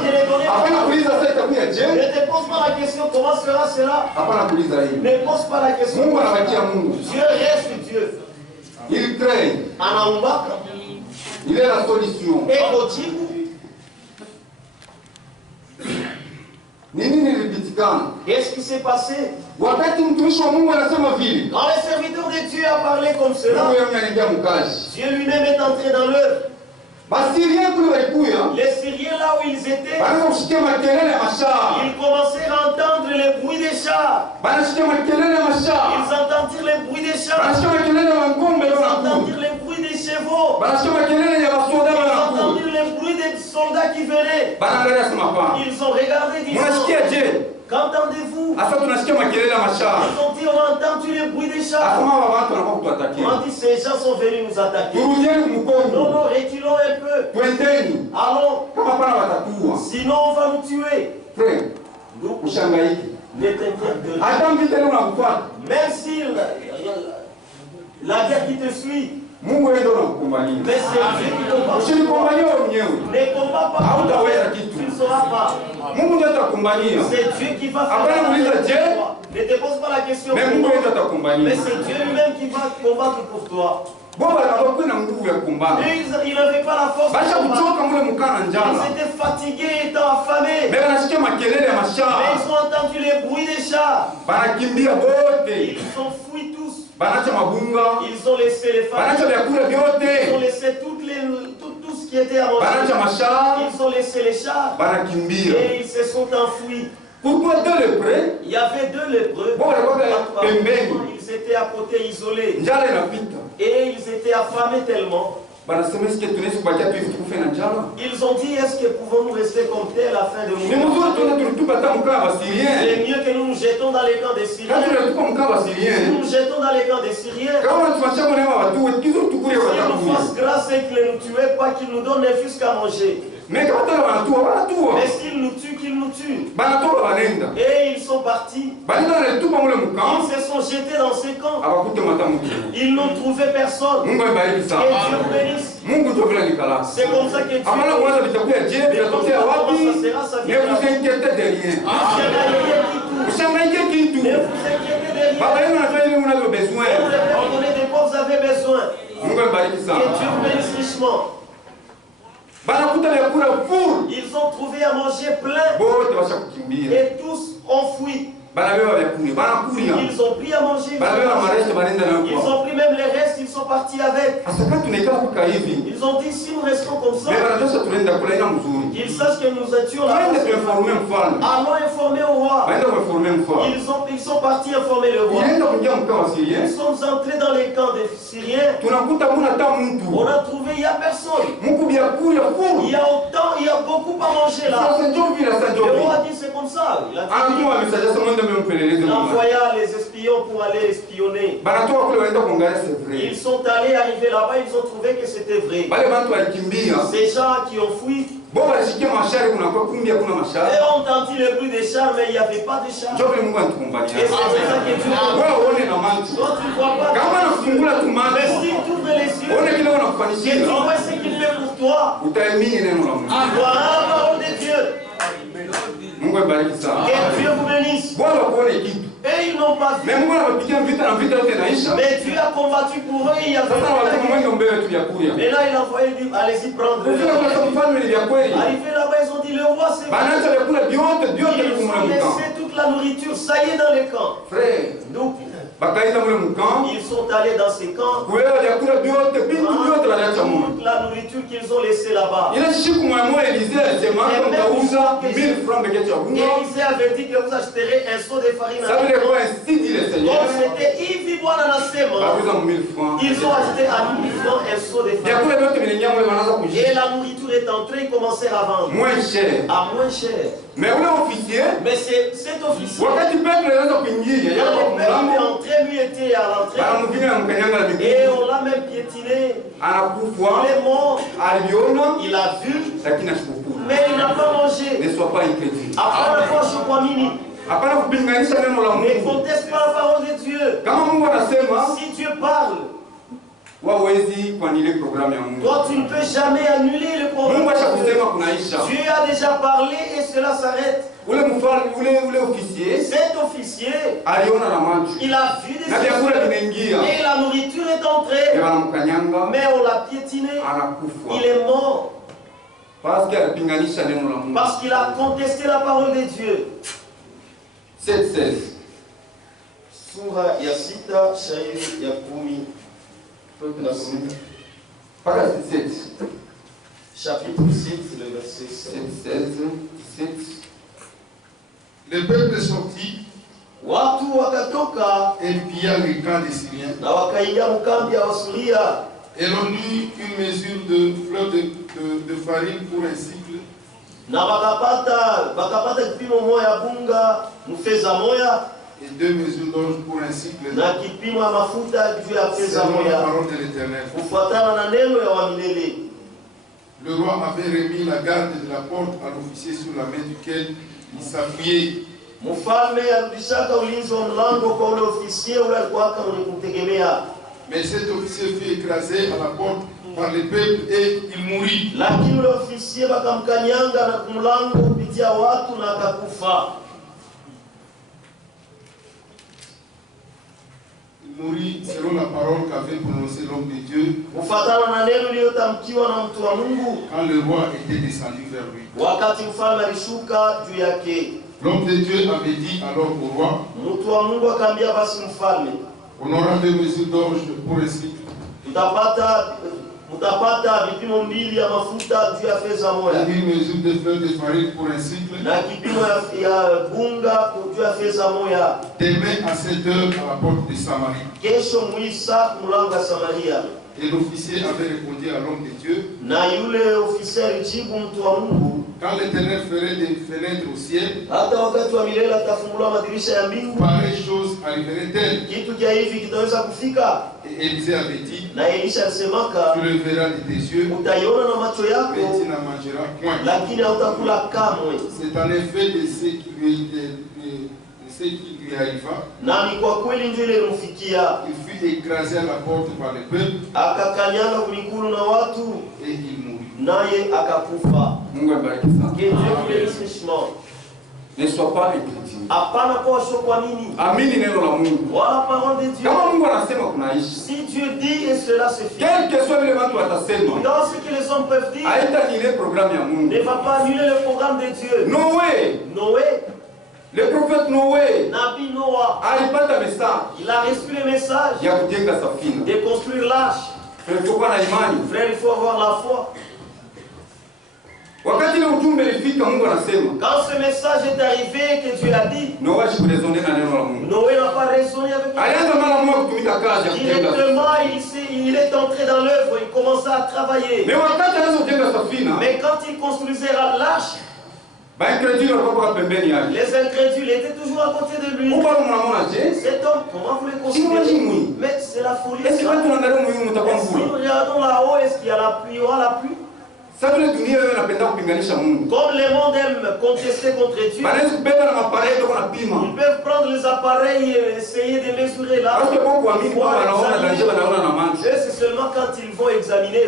te le donner. Ne te pose pas la question comment sera cela. Ne pose pas la question. Dieu reste Dieu. Il crée. Il est la solution. Qu'est-ce qui s'est passé? Quand les serviteurs de Dieu a parlé comme cela, Dieu lui-même est entré dans l'œuvre. Les Syriens là où ils étaient, ils commencèrent à entendre le bruit des chars. Ils entendirent le bruit des chars. Ils entendirent le bruit des chevaux. Ils entendirent le bruit des soldats qui venaient. Ils ont regardé disant, qu'entendez-vous? Ils ont dit, on a entendu le bruit des chars. On a dit, ces gens sont venus nous attaquer. Non, non, reculons un peu. Allons. Sinon, on va nous tuer. Donc, ne t'inquiète de rien. Même si la guerre qui te suit, mais c'est Dieu qui combat. Ne combat pas. Tu ne sauras pas. C'est Dieu qui va faire. Ne te pose pas la question. Mais c'est Dieu lui-même qui va combattre pour toi. Il n'avait pas la force. Ils étaient fatigués, étant affamés. Mais ils ont entendu les bruits des chars. Ils ont fui tous. Ils ont laissé les femmes. Ils ont laissé tout ce qui était à manger. Ils ont laissé les chars. Et ils se sont enfuis. Pourquoi deux lépreux? Il y avait deux lépreux. Ils étaient à côté isolés. Et ils étaient affamés tellement. Ils ont dit, est-ce que pouvons-nous rester comme tel à la fin de mourir? C'est mieux que nous nous jetons dans les camps des Syriens. Nous nous jetons dans les camps des Syriens. Qu'il nous fasse grâce et qu'il ne nous tue pas, qu'il nous donne ne fût-ce qu'à manger. Mais s'ils nous tuent, qu'ils nous tuent. Et ils sont partis. Ils se sont jetés dans ces camps. Ils n'ont trouvé personne. Et Dieu bénisse. C'est comme ça que Dieu vous avez besoin. Et Dieu vous bénisse richement. Ils ont trouvé à manger plein. Et tous ont fui. Ils ont pris à manger. Ils ont pris même les restes, ils sont partis avec. Ils ont dit, si nous restons comme ça, qu'ils sachent que nous étions là. Allons informer au roi. Ils sont partis informer le roi. Nous sommes entrés dans les camps des Syriens. On a trouvé, il n'y a personne. Il y a beaucoup à manger là. Le roi a dit, c'est comme ça. Il envoya les espions pour aller espionner. Ils sont allés arriver là-bas, ils ont trouvé que c'était vrai. Ces gens qui ont fui, et ont entendu le bruit des chars, mais il n'y avait pas de chars. Et c'est ça que Dieu a dit. Toi, tu ne vois pas. Mais si tu ouvres les yeux, et tu vois ce qu'il fait pour toi, voilà la parole de Dieu. Que Dieu vous bénisse. Et ils n'ont pas vu. Mais Dieu a combattu pour eux. Il y avait. Mais là, il a envoyé, allez-y prendre. Arrivé là-bas, ils ont dit, le roi, c'est bon. Ils ont laissé toute la nourriture. Ça y est dans les camps. Donc, ils sont allés dans ces camps. Toute la nourriture qu'ils ont laissée là-bas. Élisée avait dit que vous acheterez un seau de farine. Comme c'était Ivibois dans la sémence, ils ont acheté à 1000 francs un seau de farine. Et la nourriture est entrée, ils commencèrent à vendre. Moins cher. À moins cher. Mais cet officier, quand le peuple est entré, lui était à l'entrée. Et on l'a même piétiné. Il est mort. Il a vu. Mais il n'a pas mangé. Ne sois pas incrédule. Après la fois, je crois, Mimi. Ne conteste pas la parole de Dieu. Si Dieu parle, toi tu ne peux jamais annuler le programme. Dieu a déjà parlé et cela s'arrête. Cet officier, il a vu des choses et la nourriture est entrée, mais on l'a piétiné, il est mort parce qu'il a contesté la parole de Dieu. 7:16. Sura ya sita shairi ya 10. Chapitre 6, le verset 7. Le peuple est sorti watu wakatoka et pilla le camp des Syriens. Na wakaingia mkambi ya Wasuria. Et l'on eut une mesure de fleur de farine pour un cycle. Na bakapata kipimo moya bunga mfeza moya. Et 2 mesures d'orge pour un cycle. Na kipimo ya mafuta juu ya feza moya. C'est la parole de l'Éternel. Kufuatana na neno ya wamilele. Le roi avait remis la garde de la porte à l'officier sur la main duquel il s'appuyait. Mfalme alirudishaka ulinzi wa mlango kwa ule ofisier ule alikuwa mwenye kumtegemea. Mais cet officier fut écrasé à la porte par le peuple et il mourut. Lakini ule ofisier bakamkanyanga na kumlango kupitia watu na akakufa. Il mourut selon la parole qu'avait prononcée l'homme de Dieu. Kufuatana na neno lililotamkiwa na mtu wa Mungu. Quand le roi était descendu vers lui. Wakati mfalme alishuka juu yake. L'homme de Dieu avait dit alors au roi. Mtu wa Mungu akaambia basi mfalme. On aura 2 mesures d'orge pour un cycle. Mutapata vipimo 2 ya mafuta juu ya feza moja. Et 1 mesure de fleur de farine pour un cycle. Na kipimo ya bunga juu ya feza moja. Demain à 7 heures à la porte de Samarie. Kesho mwisa mlango wa Samaria. Et l'officier avait répondu à l'homme de Dieu. Na yule officier alijibu mtu wa Mungu. Quand l'Éternel ferait des fenêtres au ciel, hata wakati wa milele atafungua madirisha ya mbingu, pareille chose arriverait-elle? Kitu kia hivi kitaweza kufika? Et Élisée avait dit, na Elisha alisemaka, tu le verras de tes yeux, utaiona na macho yako, mais tu n'en mangeras point. Lakini hautakula kamwe. C'est en effet de ce qui lui arriva. Na ni kwa kweli ndio ile ilimfikia. Il fut écrasé à la porte par le peuple. Akakanyaga kumikulu na watu. Et il mourut. Naye akakufa. Mungu abariki sana. Que Dieu vous bénisse richement. Ne sois pas incrédule. Hapana kwa kuamini. Amini neno la Mungu. Voilà la parole de Dieu. Kama Mungu anasema kunaishi. Si Dieu dit et cela se fait. Quel que soit le watu watasema. Dans ce que les hommes peuvent dire. Haitaannuler programme ya Mungu. Ne va pas annuler le programme de Dieu. Noé. Le prophète Noé. Nabi Noah. Alipata message. Il a reçu le message. Ya kujenga safina. De construire l'arche. Frère, il faut avoir la imani. Frère, il faut avoir la foi. Wakati ile ujumbe ilifika, Mungu anasema. Quand ce message est arrivé que Dieu a dit. Noé hakurezoner na neno la Mungu. Noé n'a pas raisonné avec Dieu. Alianza mara moja kutumika kazi ya kujenga. Directement, il est entré dans l'œuvre, il commença à travailler. Mais wakati alizojenga safina. Mais quand il construisait l'arche, les incrédules étaient toujours à côté de lui. Cet homme, comment vous le considérez? Mais c'est la folie. Si nous regardons là-haut, est-ce qu'il y a la pluie? Il y aura la pluie? Comme le monde aime contester contre Dieu, ils peuvent prendre les appareils et essayer de mesurer là. C'est seulement quand ils vont examiner.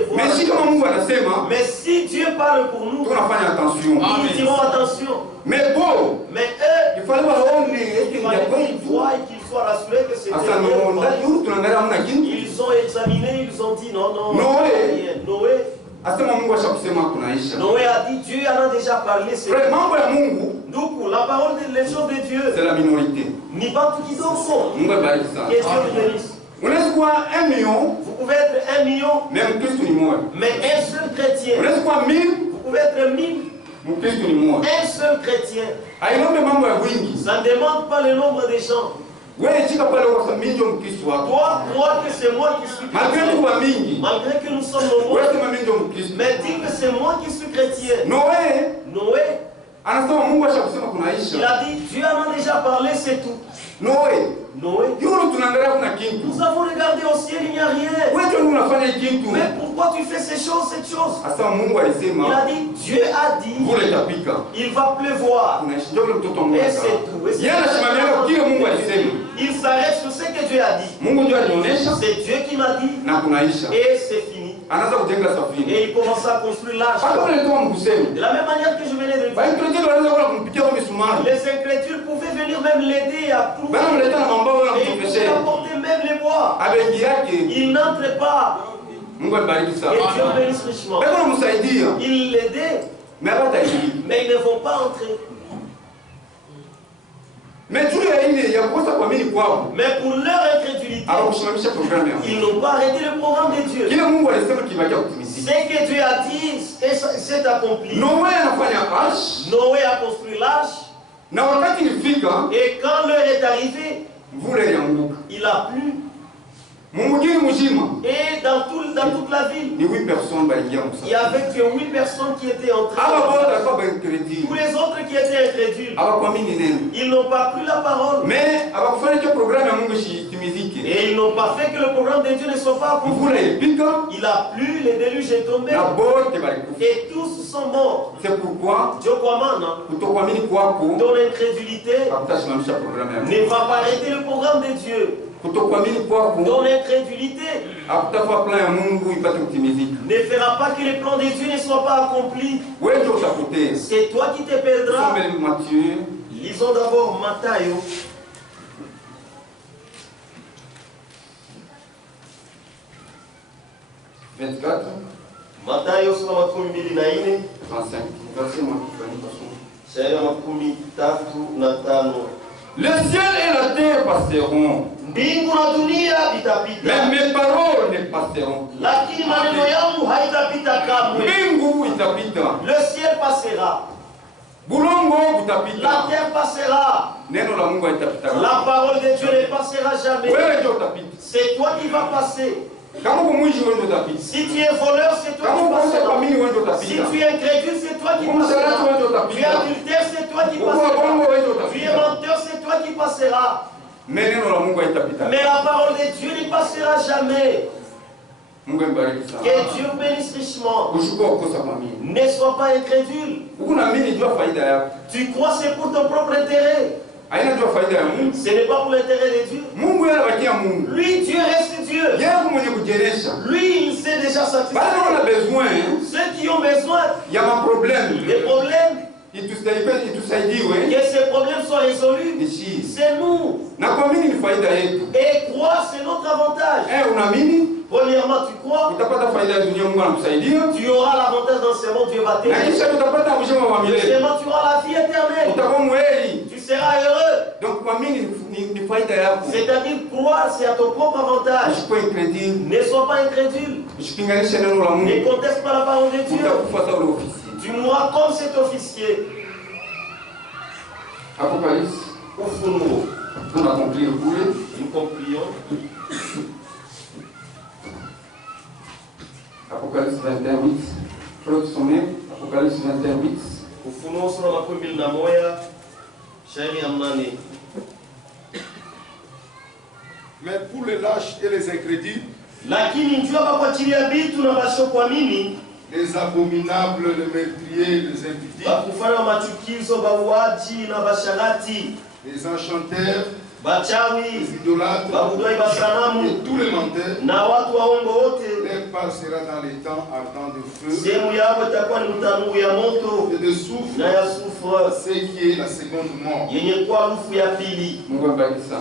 Mais si Dieu parle pour nous, ils diront attention. Mais eux, il fallait qu'ils voient et qu'ils soient rassurés que c'était Dieu. Ils ont examiné, ils ont dit non. Noé a dit Dieu en a déjà parlé. Donc la parole des choses de Dieu, c'est la minorité. Ni pas tout qui sont. Que Dieu vous bénisse. Vous pouvez être 1 million, mais un seul chrétien. Vous pouvez être 1000, un seul chrétien. Ça ne demande pas le nombre de gens. Toi, crois que c'est moi qui suis chrétien. Malgré que nous sommes nombreux. Mais dis que c'est moi qui suis chrétien. Noé, il a dit, Dieu en a déjà parlé, c'est tout. Noé, nous avons regardé au ciel, il n'y a rien. Mais pourquoi tu fais ces choses, cette chose? Il a dit, Dieu a dit, il va pleuvoir. Et c'est tout. Il s'arrête sur ce que Dieu a dit. C'est Dieu qui m'a dit. Et c'est fini. Et il commence à construire l'arche. De la même manière que je venais de dire, les incrédules pouvaient venir même l'aider à clouer. Et ils pouvaient apporter même les bois. Il n'entrait pas. Et Dieu bénisse richement. Ils l'aidaient. Mais ils ne vont pas entrer. Mais pour leur incrédulité, ils n'ont pas arrêté le programme de Dieu. Ce que Dieu a dit s'est accompli. Noé a construit l'arche. Et quand l'heure est arrivée, il a plu. Et dans toute la ville, il n'y avait que 8 personnes qui étaient entrées. Tous les autres qui étaient incrédules, ils n'ont pas pris la parole. Et ils n'ont pas fait que le programme de Dieu ne soit pas accompli. Il a plu, le déluge est tombé. Et tous sont morts. C'est pourquoi ton incrédulité ne va pas arrêter le programme de Dieu. Ton incrédulité ne fera pas que les plans de Dieu ne soient pas accomplis. C'est toi qui te perdras. Lisons d'abord Matthieu. Matthieu sura makumi mbili na nne shairi ya makumi tatu na tano. Le ciel et la terre passeront, mbingu na dunia vitapita, mais mes paroles ne passeront. Lakini maneno yangu haitapita kamwe. Mbingu itapita, le ciel passera, bulongo utapita, la terre passera, neno la Mungu haitapita. La parole de Dieu ne passera jamais. Wewe ndio utapita. C'est toi qui vas passer. Si tu es voleur, c'est toi qui passeras. Si tu es incrédule, c'est toi qui passeras. Tu es adultère, c'est toi qui passeras. Tu es menteur, c'est toi qui passeras. Mais la parole de Dieu ne passera jamais. Que Dieu bénisse richement. Ne sois pas incrédule. Tu crois que c'est pour ton propre intérêt. Ce n'est pas pour l'intérêt de Dieu. Lui, Dieu reste Dieu. Lui, il sait déjà satisfaire. Ceux qui ont besoin des problèmes, que ces problèmes soient résolus, c'est nous. Et croire, c'est notre avantage. Premièrement, tu crois, tu auras l'avantage dans ce monde, Dieu va t'aider. Deuxièmement, tu auras la vie éternelle. Tu seras heureux. C'est-à-dire, croire, c'est à ton propre avantage. Ne sois pas incrédule. Ne conteste pas la parole de Dieu. Tu mourras comme cet officier. Apocalypse. Pour conclure, nous concluons. Apocalypse 21, 8. Frère sommet, Apocalypse 21, 8. Ufunuo sura makumi mbili na moja shairi ya mnane. Mais pour les lâches et les incrédules, lakini njua bakuachilia vitu na bashokuamini, les abominables, les meurtriers, les impudiques, bakufanya machukizo, bauaji na basharati, les enchanteurs, bachawi, les idolâtres, babudai basanamu, et tous les menteurs, na watu waongo wote, leur part sera dans les temps ardents de feu, sehemu yao itakuwa ni mtanuru ya moto et de soufre, na ya soufre, ce qui est la seconde mort. yenye kuwa harufu ya pili. Que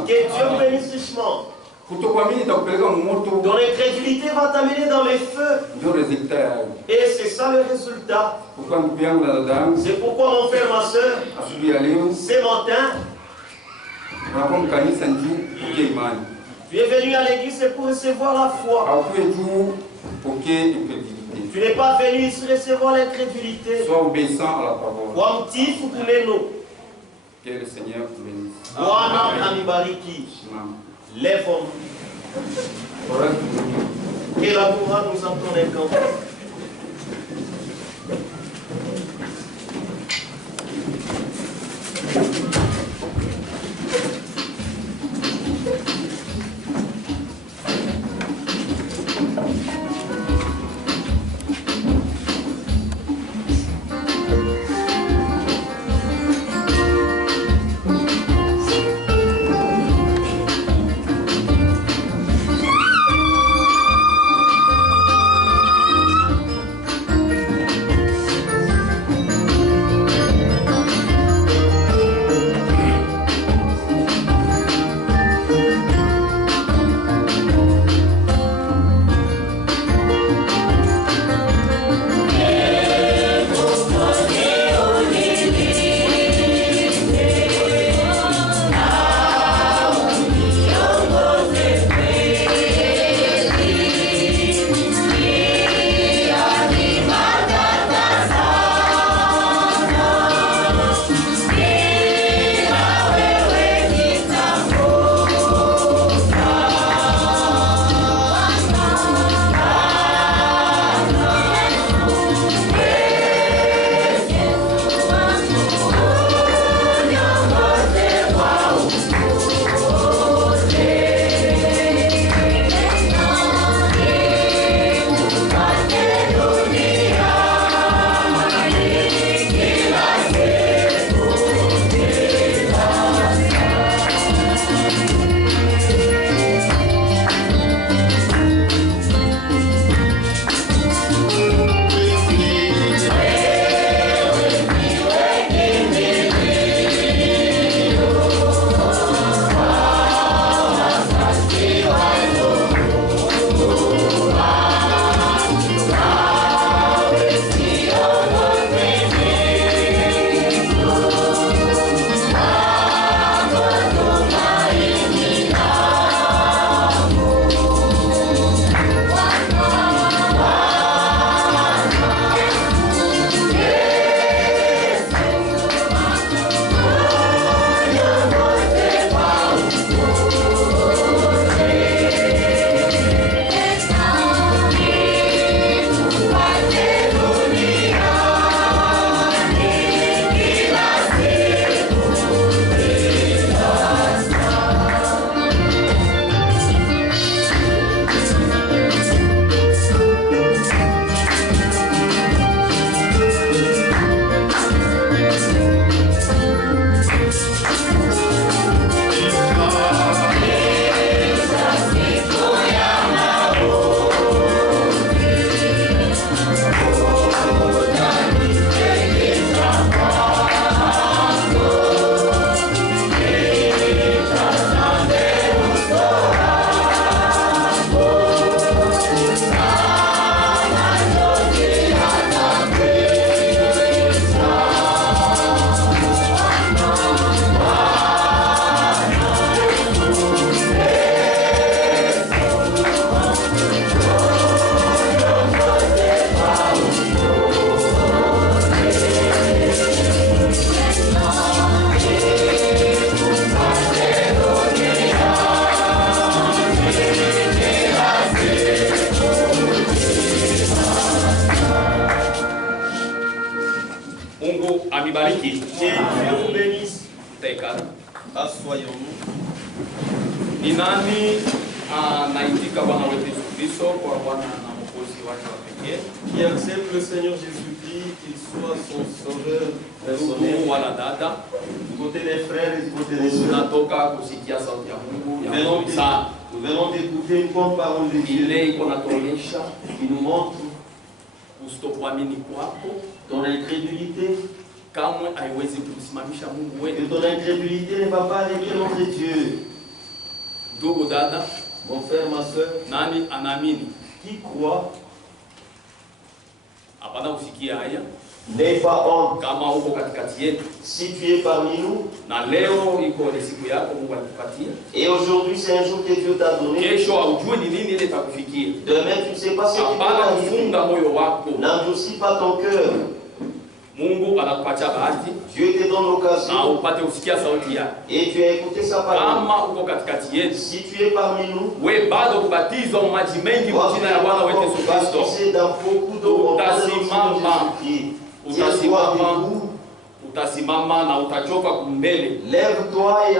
Dieu bénisse richement. Ton incrédulité va t'amener dans les feux. Et c'est ça le résultat. C'est pourquoi mon frère, ma soeur, ce matin, tu es venu à l'église pour recevoir la foi. Tu n'es pas venu ici recevoir l'incrédulité. Sois obéissant à la parole. Que le Seigneur te bénisse. Bwana anibariki. Lève-nous. Que la Torah nous entende un canto. Que Dieu vous bénisse. Assoyons-nous. Ni nani anaitika Bwana wetu Yesu Kristo kwa Bwana na Mwokozi wake wa pekee? Qui accepte le Seigneur Jésus-Christ, qu'il soit son sauveur personnel. Ndugu wala dada, Du côté des frères et du côté des sœurs, tunatoka kusikia sauti ya Mungu ya Mungu sana. nous venons d'écouter une bonne parole de Dieu Ile iko natuonyesha qui nous montre kutokuamini kwako ton incrédulité, kamwe haiwezi kumsimamisha Mungu que wetu. ton incrédulité ne va pas régler notre Dieu. Ndugu dada, Mon frère, ma soeur, nani anaamini? qui croit, Hapana kusikia haya n'aie pas honte. kama uko katikati yetu, Si tu es parmi nous, na leo iko ni siku yako Mungu alikupatia. et aujourd'hui c'est un jour que Dieu t'a donné, Kesho haujui ni nini ile itakufikia. demain tu ne sais pas ce qui peut Hapana arriver. kufunga moyo wako. N'endurcis pas ton cœur. Mungu anakupatia bahati Dieu te donne na l'occasion upate kusikia sauti yake. et tu as écouté sa parole. Kama uko katikati yetu, Si tu es parmi nous, we bado kubatizwa mu maji mengi kwa jina la Bwana wetu Yesu Kristo, baptisé dans beaucoup d'eau au nom de notre Seigneur Jésus-Christ. Tiens-toi debout, utasimama na utachoka kumbele. lève-toi et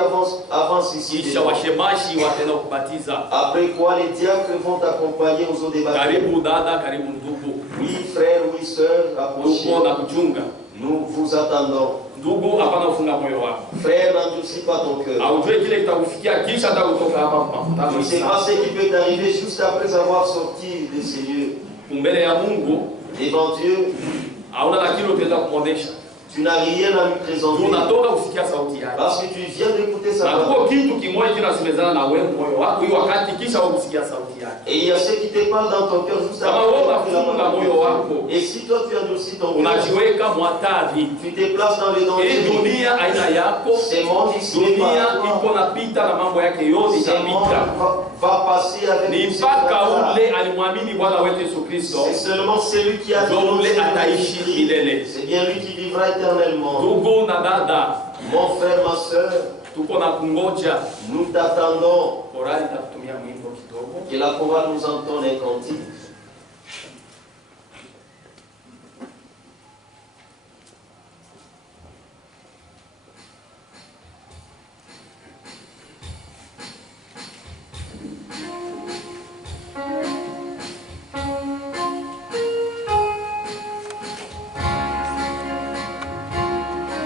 avance ici. Kisha washemashi wataenda kubatiza. Après quoi les diacres vont t'accompagner aux eaux des baptêmes. Karibu dada, karibu ndugu, Oui frères, oui sœurs, approchez. tuko na kuchunga. Nous vous attendons. Ndugu, hapana kufunga moyo wako. Frère, n'endurcis pas ton cœur. Haujui kile kitakufikia kisha hata kutoka hapa Tu ne sais pas ce qui peut t'arriver juste après avoir sorti de ces lieux. mbele ya Mungu. Devant Dieu, Hauna na kile utaenda kumwonyesha. tu n'as rien à lui présenter. Unatoka kusikia sauti yake. Parce que tu viens d'écouter sa Na parole. kwa kitu kimoja kinasemezana na wewe moyo wako hiyo wakati kisha ukusikia sauti yake. Et il y a ce qui te parle dans ton cœur juste Kama après. wewe unafunga moyo wako, Et si toi tu endurcis ton cœur, unajiweka mwatari. tu te places dans le Hii danger. dunia aina yako, Ce monde ici n'est dunia pas toi. iko napita na mambo yake yote Ce monde itapita. va passer avec Ni tout ce mpaka bazar. ule alimwamini Bwana wetu Yesu Kristo, C'est seulement celui qui a ndio ule ataishi milele. C'est bien lui qui vivra éternellement. Ndugu na dada, Mon frère, ma soeur, tuko na kungoja. nous t'attendons. Korali takutumia mwimbo kidogo. Que la chorale nous entonne un cantique.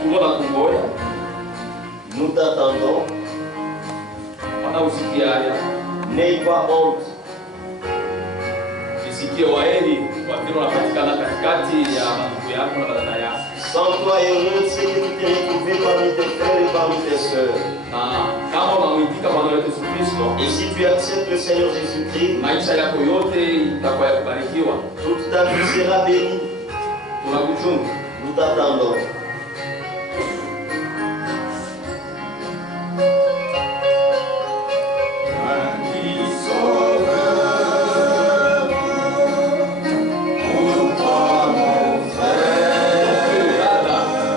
Tuko na kungoja. Nous t'attendons. Hata usikia haya. N'aie pas honte. Nisikie waheri wakati unapatikana katikati ya ndugu yako na dada yako. Sens-toi heureux de ce que tu t'es retrouvé parmi tes frères et parmi tes sœurs. Na kama unamwitika Bwana wetu Yesu Kristo, Et si tu acceptes le Seigneur Jésus-Christ, maisha yako yote itakuwa ya kubarikiwa. toute ta vie sera bénie. Tunakuchunga. Nous t'attendons.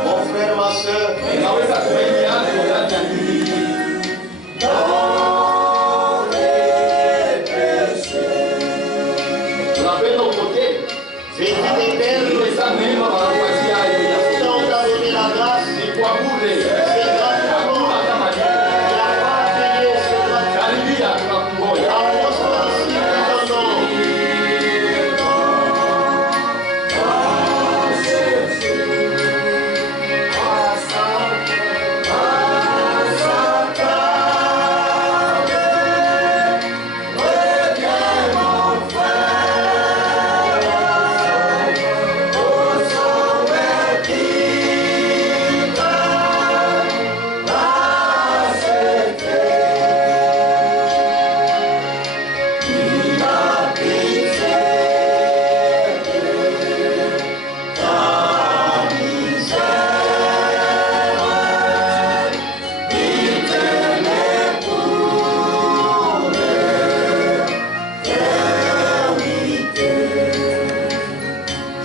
Mon frère, ma soeur, Inaweza kuingiana ndani ya nini? Tunapenda upokee. j'ai dit des pères, Ile sana neema wanakupatia hayo ya quand on t'a donné la grâce, ni kwa bure. c'est gratuitement. Hakuna kama Il n'y a pas à payer, c'est gratuit. karibia tunakungoja. Approche-toi ici, nous t'attendons.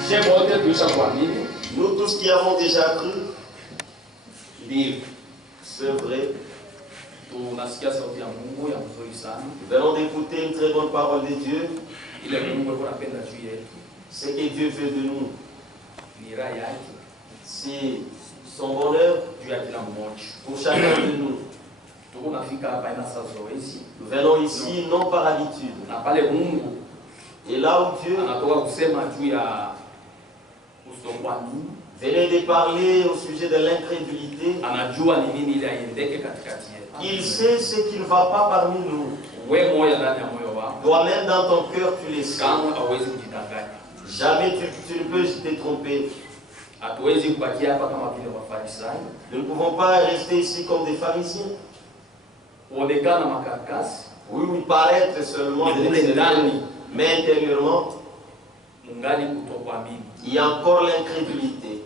Chez wote tulishakuamini. Nous tous qui avons déjà cru, dire, c'est vrai, Tunasikia sauti ya Mungu ya mzuri sana. nous venons d'écouter une très bonne parole de Dieu. Ile Mungu alikuwa anapenda juu yetu. Ce que Dieu fait de nous, Ni raha yake. c'est son bonheur pour chacun de nous. Nous venons ici non par habitude. Et là où Dieu venait de parler au sujet de l'incrédulité, il sait ce qui ne va pas parmi nous. Toi-même dans ton cœur, tu le sais. Jamais tu ne peux te tromper. Nous ne pouvons pas rester ici comme des pharisiens. Oui, paraître seulement de l'extérieur, mais intérieurement, il y a encore l'incrédulité.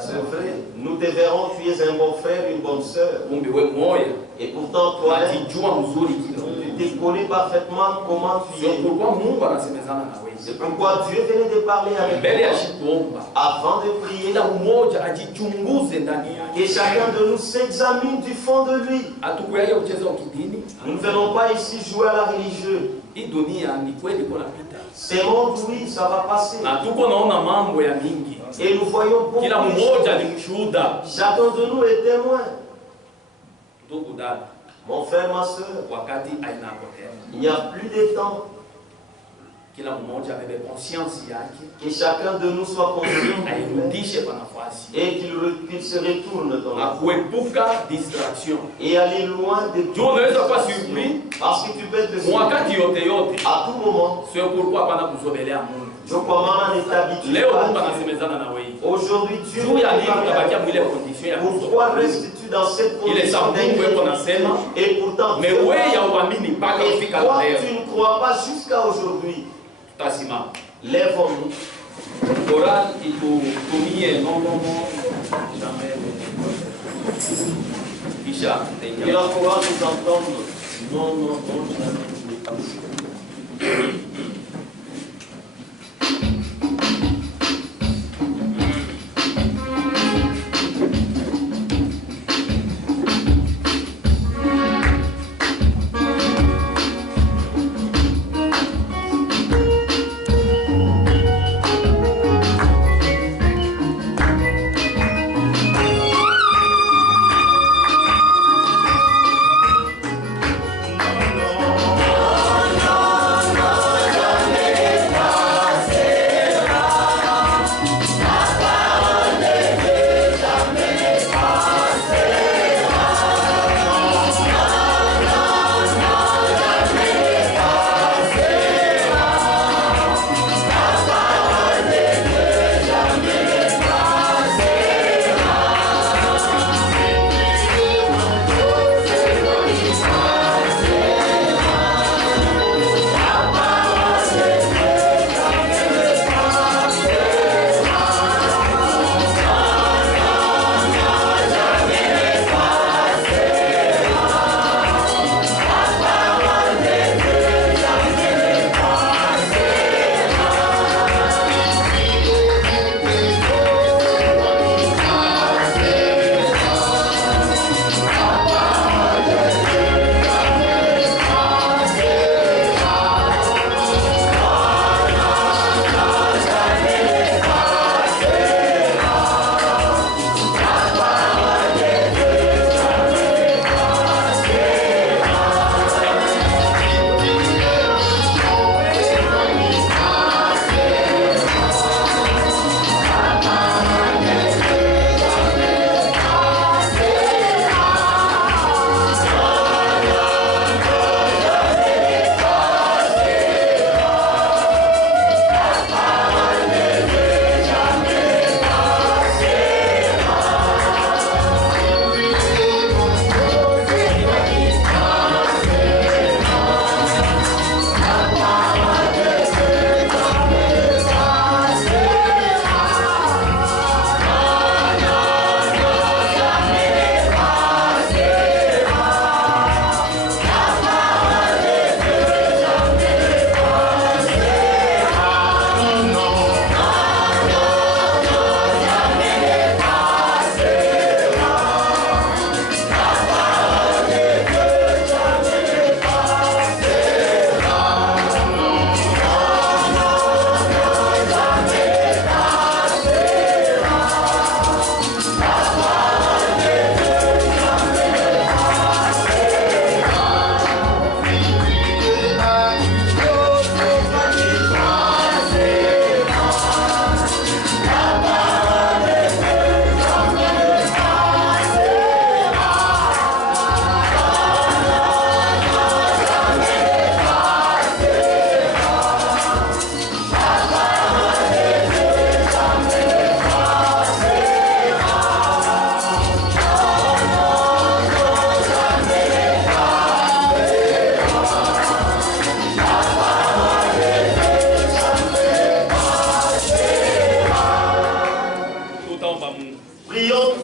C'est vrai, nous te verrons, tu es un bon frère, une bonne sœur. Et pourtant, toi, tu te connais parfaitement comment tu es. C'est pourquoi Dieu venait de parler avec toi. Avant de prier, que chacun de nous s'examine du fond de lui. Nous ne venons pas ici jouer à la religieuse. C'est monde, oui, ça va passer. Et nous voyons beaucoup de choses. Chacun de nous est témoin. Mon frère, ma soeur, il n'y a plus de temps. Que chacun de nous soit conscient et qu'il se retourne dans la et aller loin de tout. Parce que tu peux te surprendre à tout moment. Je crois maman est habituée. Aujourd'hui, Dieu pourquoi restes-tu dans cette condition d'incrédulité? Et pourtant, toi, tu ne crois pas jusqu'à aujourd'hui. Lèvons-nous. Il va pouvoir nous entendre. Non, jamais.